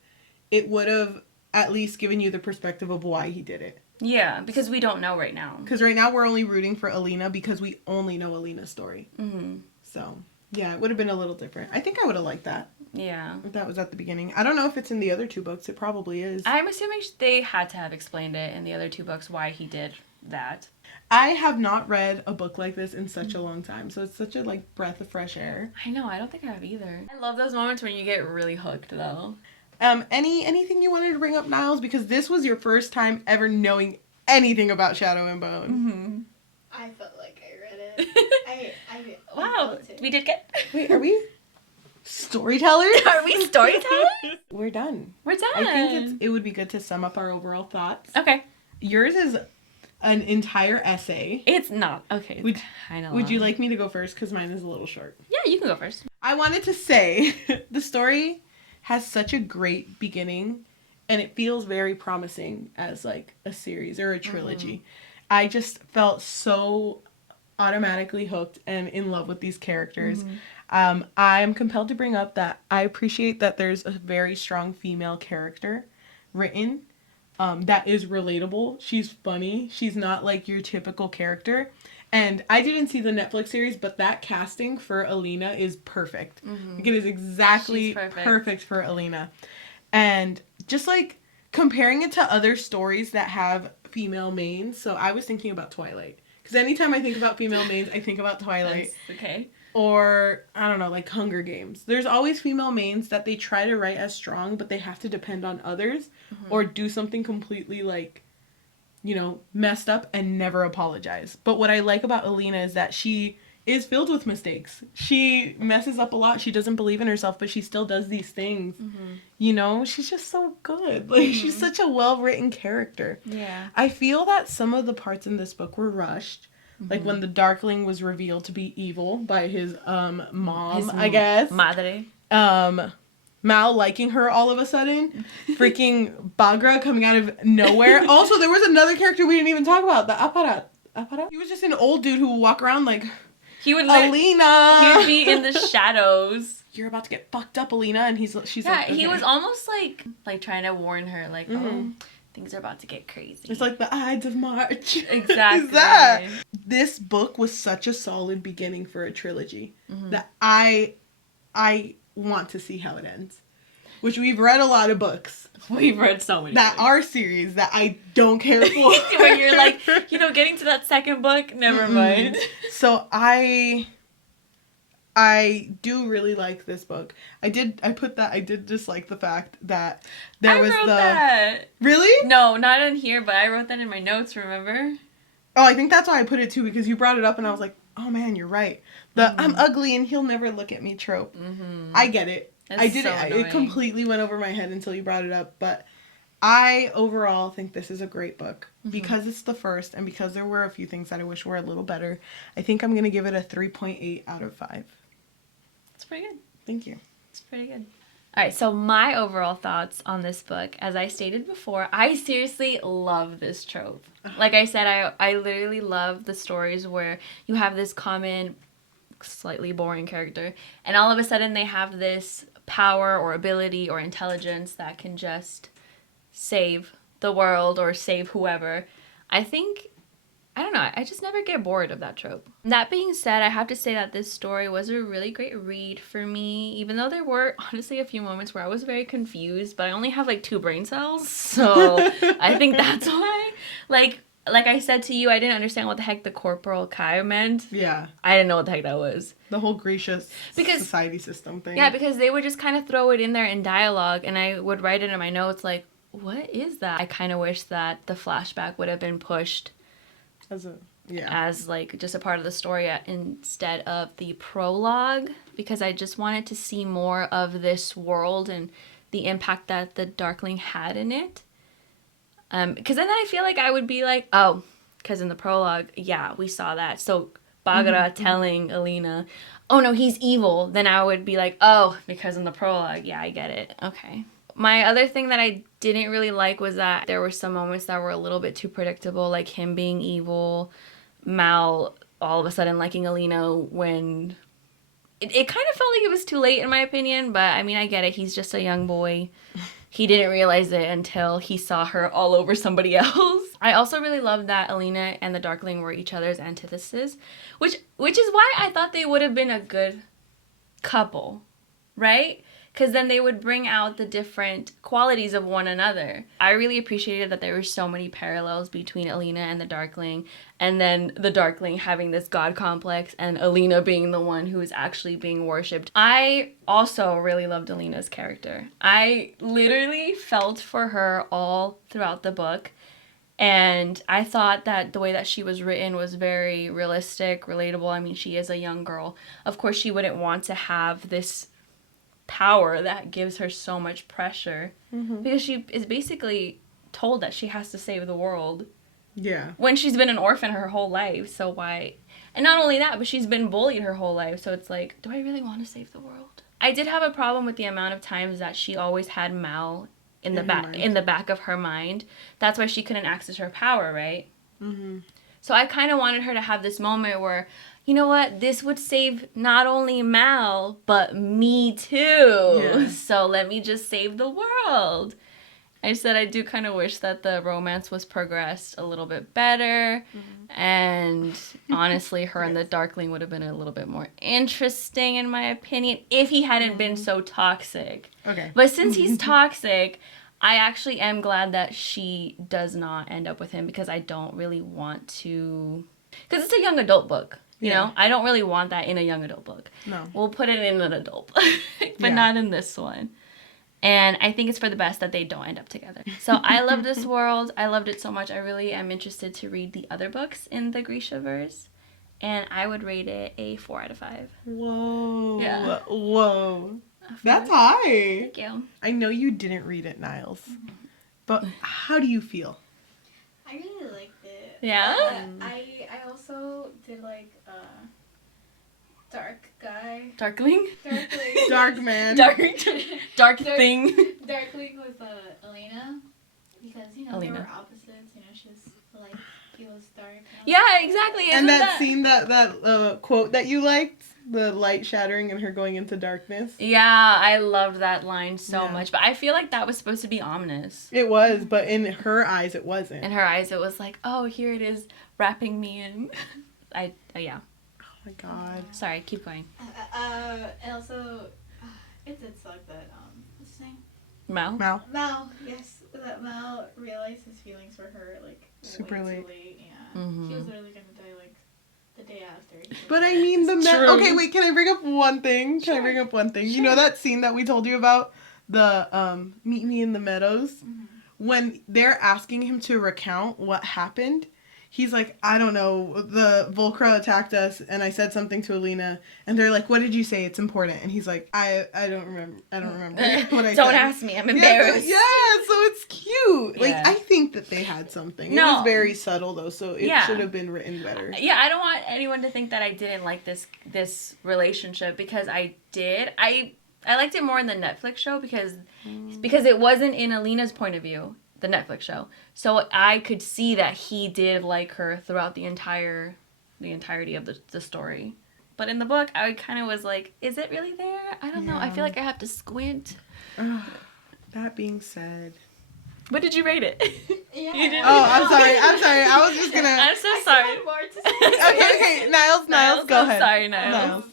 it would have at least given you the perspective of why he did it. Yeah, because we don't know right now. Because right now we're only rooting for Elena because we only know Elena's story. Mm-hmm. So, yeah, it would have been a little different. I think I would have liked that. Yeah. If that was at the beginning. I don't know if it's in the other two books. It probably is. I'm assuming they had to have explained it in the other two books why he did that. I have not read a book like this in such a long time, so it's such a, like, breath of fresh air. I know, I don't think I have either. I love those moments when you get really hooked, though. Anything you wanted to bring up, Niles? Because this was your first time ever knowing anything about Shadow and Bone. Mm-hmm. I felt like I read it. I Wow, felt it. we did get... Wait, are we storytellers? Are we storytellers? We're done. We're done. I think it would be good to sum up our overall thoughts. Okay. Yours is an entire essay. It's not. Okay, it's kind of Would you like me to go first? Because mine is a little short. Yeah, you can go first. I wanted to say, the story has such a great beginning, and it feels very promising as, like, a series or a trilogy. Mm-hmm. I just felt so automatically hooked and in love with these characters. Mm-hmm. I'm compelled to bring up that I appreciate that there's a very strong female character written that is relatable. She's funny. She's not like your typical character. And I didn't see the Netflix series, but that casting for Elena is perfect. Mm-hmm. Like, it is exactly perfect for Elena. And just, like, comparing it to other stories that have female mains. So I was thinking about Twilight. Because anytime I think about female mains, I think about Twilight. That's okay. Or, I don't know, like Hunger Games. There's always female mains that they try to write as strong, but they have to depend on others. Mm-hmm. Or do something completely, like, you know, messed up and never apologize. But what I like about Elena is that she is filled with mistakes. She messes up a lot. She doesn't believe in herself, but she still does these things. Mm-hmm. You know, she's just so good. Like, mm-hmm. She's such a well-written character. Yeah. I feel that some of the parts in this book were rushed. Like when the Darkling was revealed to be evil by his mom, His I guess. Madre. Mal liking her all of a sudden. Freaking Bagra coming out of nowhere. Also, there was another character we didn't even talk about. The Aparat. He was just an old dude who would walk around like, He would Elena! He would be in the shadows. You're about to get fucked up, Elena. And she's like, okay. He was almost like trying to warn her, like, oh, things are about to get crazy. It's like the Ides of March. Exactly. This book was such a solid beginning for a trilogy that I want to see how it ends. Which we've read a lot of books. We've read so many that books. are series that I don't care for. Where you're like, getting to that second book, never mind. So I do really like this book. I did dislike the fact that there was that. Really? No, not in here, but I wrote that in my notes, remember? Oh, I think that's why I put it too, because you brought it up and I was like, oh man, you're right. The I'm ugly and he'll never look at me trope. I get it. That's I did so it. annoying. It completely went over my head until you brought it up, but I overall think this is a great book because it's the first and because there were a few things that I wish were a little better. I think I'm going to give it a 3.8 out of 5. It's pretty good. Thank you. It's pretty good. All right, so my overall thoughts on this book, as I stated before, I seriously love this trope. Like I said, I literally love the stories where you have this common, slightly boring character, and all of a sudden they have this power or ability or intelligence that can just save the world or save whoever. I don't know, I just never get bored of that trope. That being said, I have to say that this story was a really great read for me, even though there were honestly a few moments where I was very confused, but I only have like 2 brain cells, so I think that's why. Like I said to you, I didn't understand what the heck the Corporal Kai meant. Yeah. I didn't know what the heck that was. The whole Grisha society system thing. Yeah, because they would just kind of throw it in there in dialogue, and I would write it in my notes like, what is that? I kind of wish that the flashback would have been pushed as like just a part of the story instead of the prologue, because I just wanted to see more of this world and the impact that the Darkling had in it. Because then I feel like I would be like, oh, because in the prologue, yeah, we saw that. So Bagra telling Elena, oh no, he's evil. Then I would be like, oh, because in the prologue, yeah, I get it. Okay. My other thing that I didn't really like was that there were some moments that were a little bit too predictable, like him being evil, Mal all of a sudden liking Elena when it kind of felt like it was too late in my opinion, but I mean, I get it. He's just a young boy. He didn't realize it until he saw her all over somebody else. I also really loved that Elena and the Darkling were each other's antithesis, which is why I thought they would have been a good couple, right? Because then they would bring out the different qualities of one another. I really appreciated that there were so many parallels between Elena and the Darkling, and then the Darkling having this god complex, and Elena being the one who is actually being worshipped. I also really loved Elena's character. I literally felt for her all throughout the book, and I thought that the way that she was written was very realistic, relatable. I mean, she is a young girl. Of course, she wouldn't want to have this power that gives her so much pressure because she is basically told that she has to save the world. Yeah. When she's been an orphan her whole life, so why? And not only that, but she's been bullied her whole life, so it's like, do I really want to save the world? I did have a problem with the amount of times that she always had Mal in the back of her mind. That's why she couldn't access her power, right? So I kind of wanted her to have this moment where, you know what, this would save not only Mal, but me too. Yeah. So let me just save the world. I said I do kind of wish that the romance was progressed a little bit better. And honestly, her and the Darkling would have been a little bit more interesting, in my opinion, if he hadn't been so toxic. Okay. But since he's toxic, I actually am glad that she does not end up with him, because I don't really want to... Because it's a young adult book. You know, I don't really want that in a young adult book. No. We'll put it in an adult book, but not in this one. And I think it's for the best that they don't end up together. So I love this world. I loved it so much. I really am interested to read the other books in the Grishaverse. And I would rate it a 4 out of 5. Whoa. Yeah. Whoa. That's high. Thank you. I know you didn't read it, Niles. But how do you feel? I really liked it. Yeah? I also did like dark guy. Darkling? Darkling. Dark man. Dark thing. Darkling was Elena, because they Elena. were opposites. She's light, he was dark. Yeah, exactly. And Isn't that scene, that quote that you liked, the light shattering and her going into darkness. Yeah, I loved that line so Yeah. much, but I feel like that was supposed to be ominous. It was, but in her eyes, it wasn't. In her eyes, it was like, oh, here it is, wrapping me in. Yeah. Oh my god. Sorry, keep going. And also, it did suck that what's his name? Mal? Mal, yes, that Mal realized his feelings for her like Super way late. too late. Yeah, he was literally gonna die like the day after. But I mean, True. okay, wait, can I bring up one thing? Sure. You know that scene that we told you about? The, meet me in the meadows? Mm-hmm. When they're asking him to recount what happened, he's like, I don't know, the Volcra attacked us, and I said something to Elena, and they're like, what did you say? It's important. And he's like, I don't remember what I said. Don't ask me, I'm embarrassed. Yeah, so it's cute. Like, Yeah. I think that they had something. It No. was very subtle, though, so it Yeah. should have been written better. Yeah, I don't want anyone to think that I didn't like this relationship, because I did. I liked it more in the Netflix show because it wasn't in Alina's point of view, the Netflix show. So I could see that he did like her throughout the entirety of the story. But in the book, I kind of was like, is it really there? I don't know. I feel like I have to squint. That being said. What did you rate it? Yeah. You didn't- Oh, I'm sorry. I was just gonna. I'm so I sorry. still have more to say. Okay. Niles, go I'm ahead. sorry, Niles.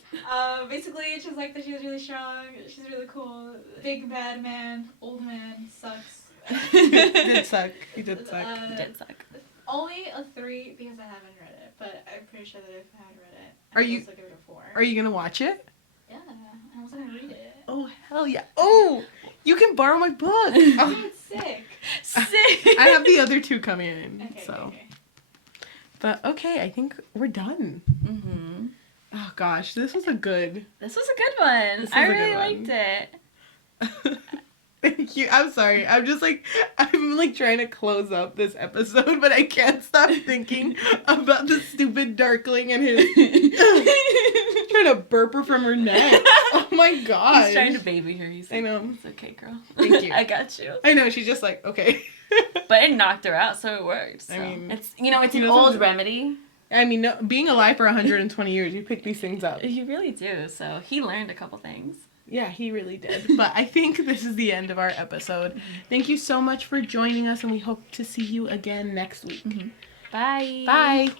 Basically, it's just like that she's really strong, she's really cool, big bad man, old man, sucks. He did suck. He did suck. It did suck. Only a 3 because I haven't read it, but I'm pretty sure that if I had read it, Are I'd you- also give it a 4. Are you gonna watch it? Yeah, I'm also gonna read it. Oh hell yeah! Oh, you can borrow my book. Oh, it's sick. Sick. I have the other 2 coming in. Okay, so, okay. but okay, I think we're done. Mm-hmm. Oh gosh, this was a good. This was a good one. This was I a good really one. liked it. Thank you. I'm sorry. I'm like trying to close up this episode, but I can't stop thinking about the stupid Darkling and his trying to burp her from her neck. Oh my god. He's trying to baby her. He's like, I know. It's okay, girl. Thank you. I got you. I know. She's just like, okay. But it knocked her out, so it worked. So. I mean, it's it's he an doesn't- old remedy. I mean, no, being alive for 120 years, you pick these things up. You really do. So he learned a couple things. Yeah, he really did. But I think this is the end of our episode. Thank you so much for joining us, and we hope to see you again next week. Bye. Bye.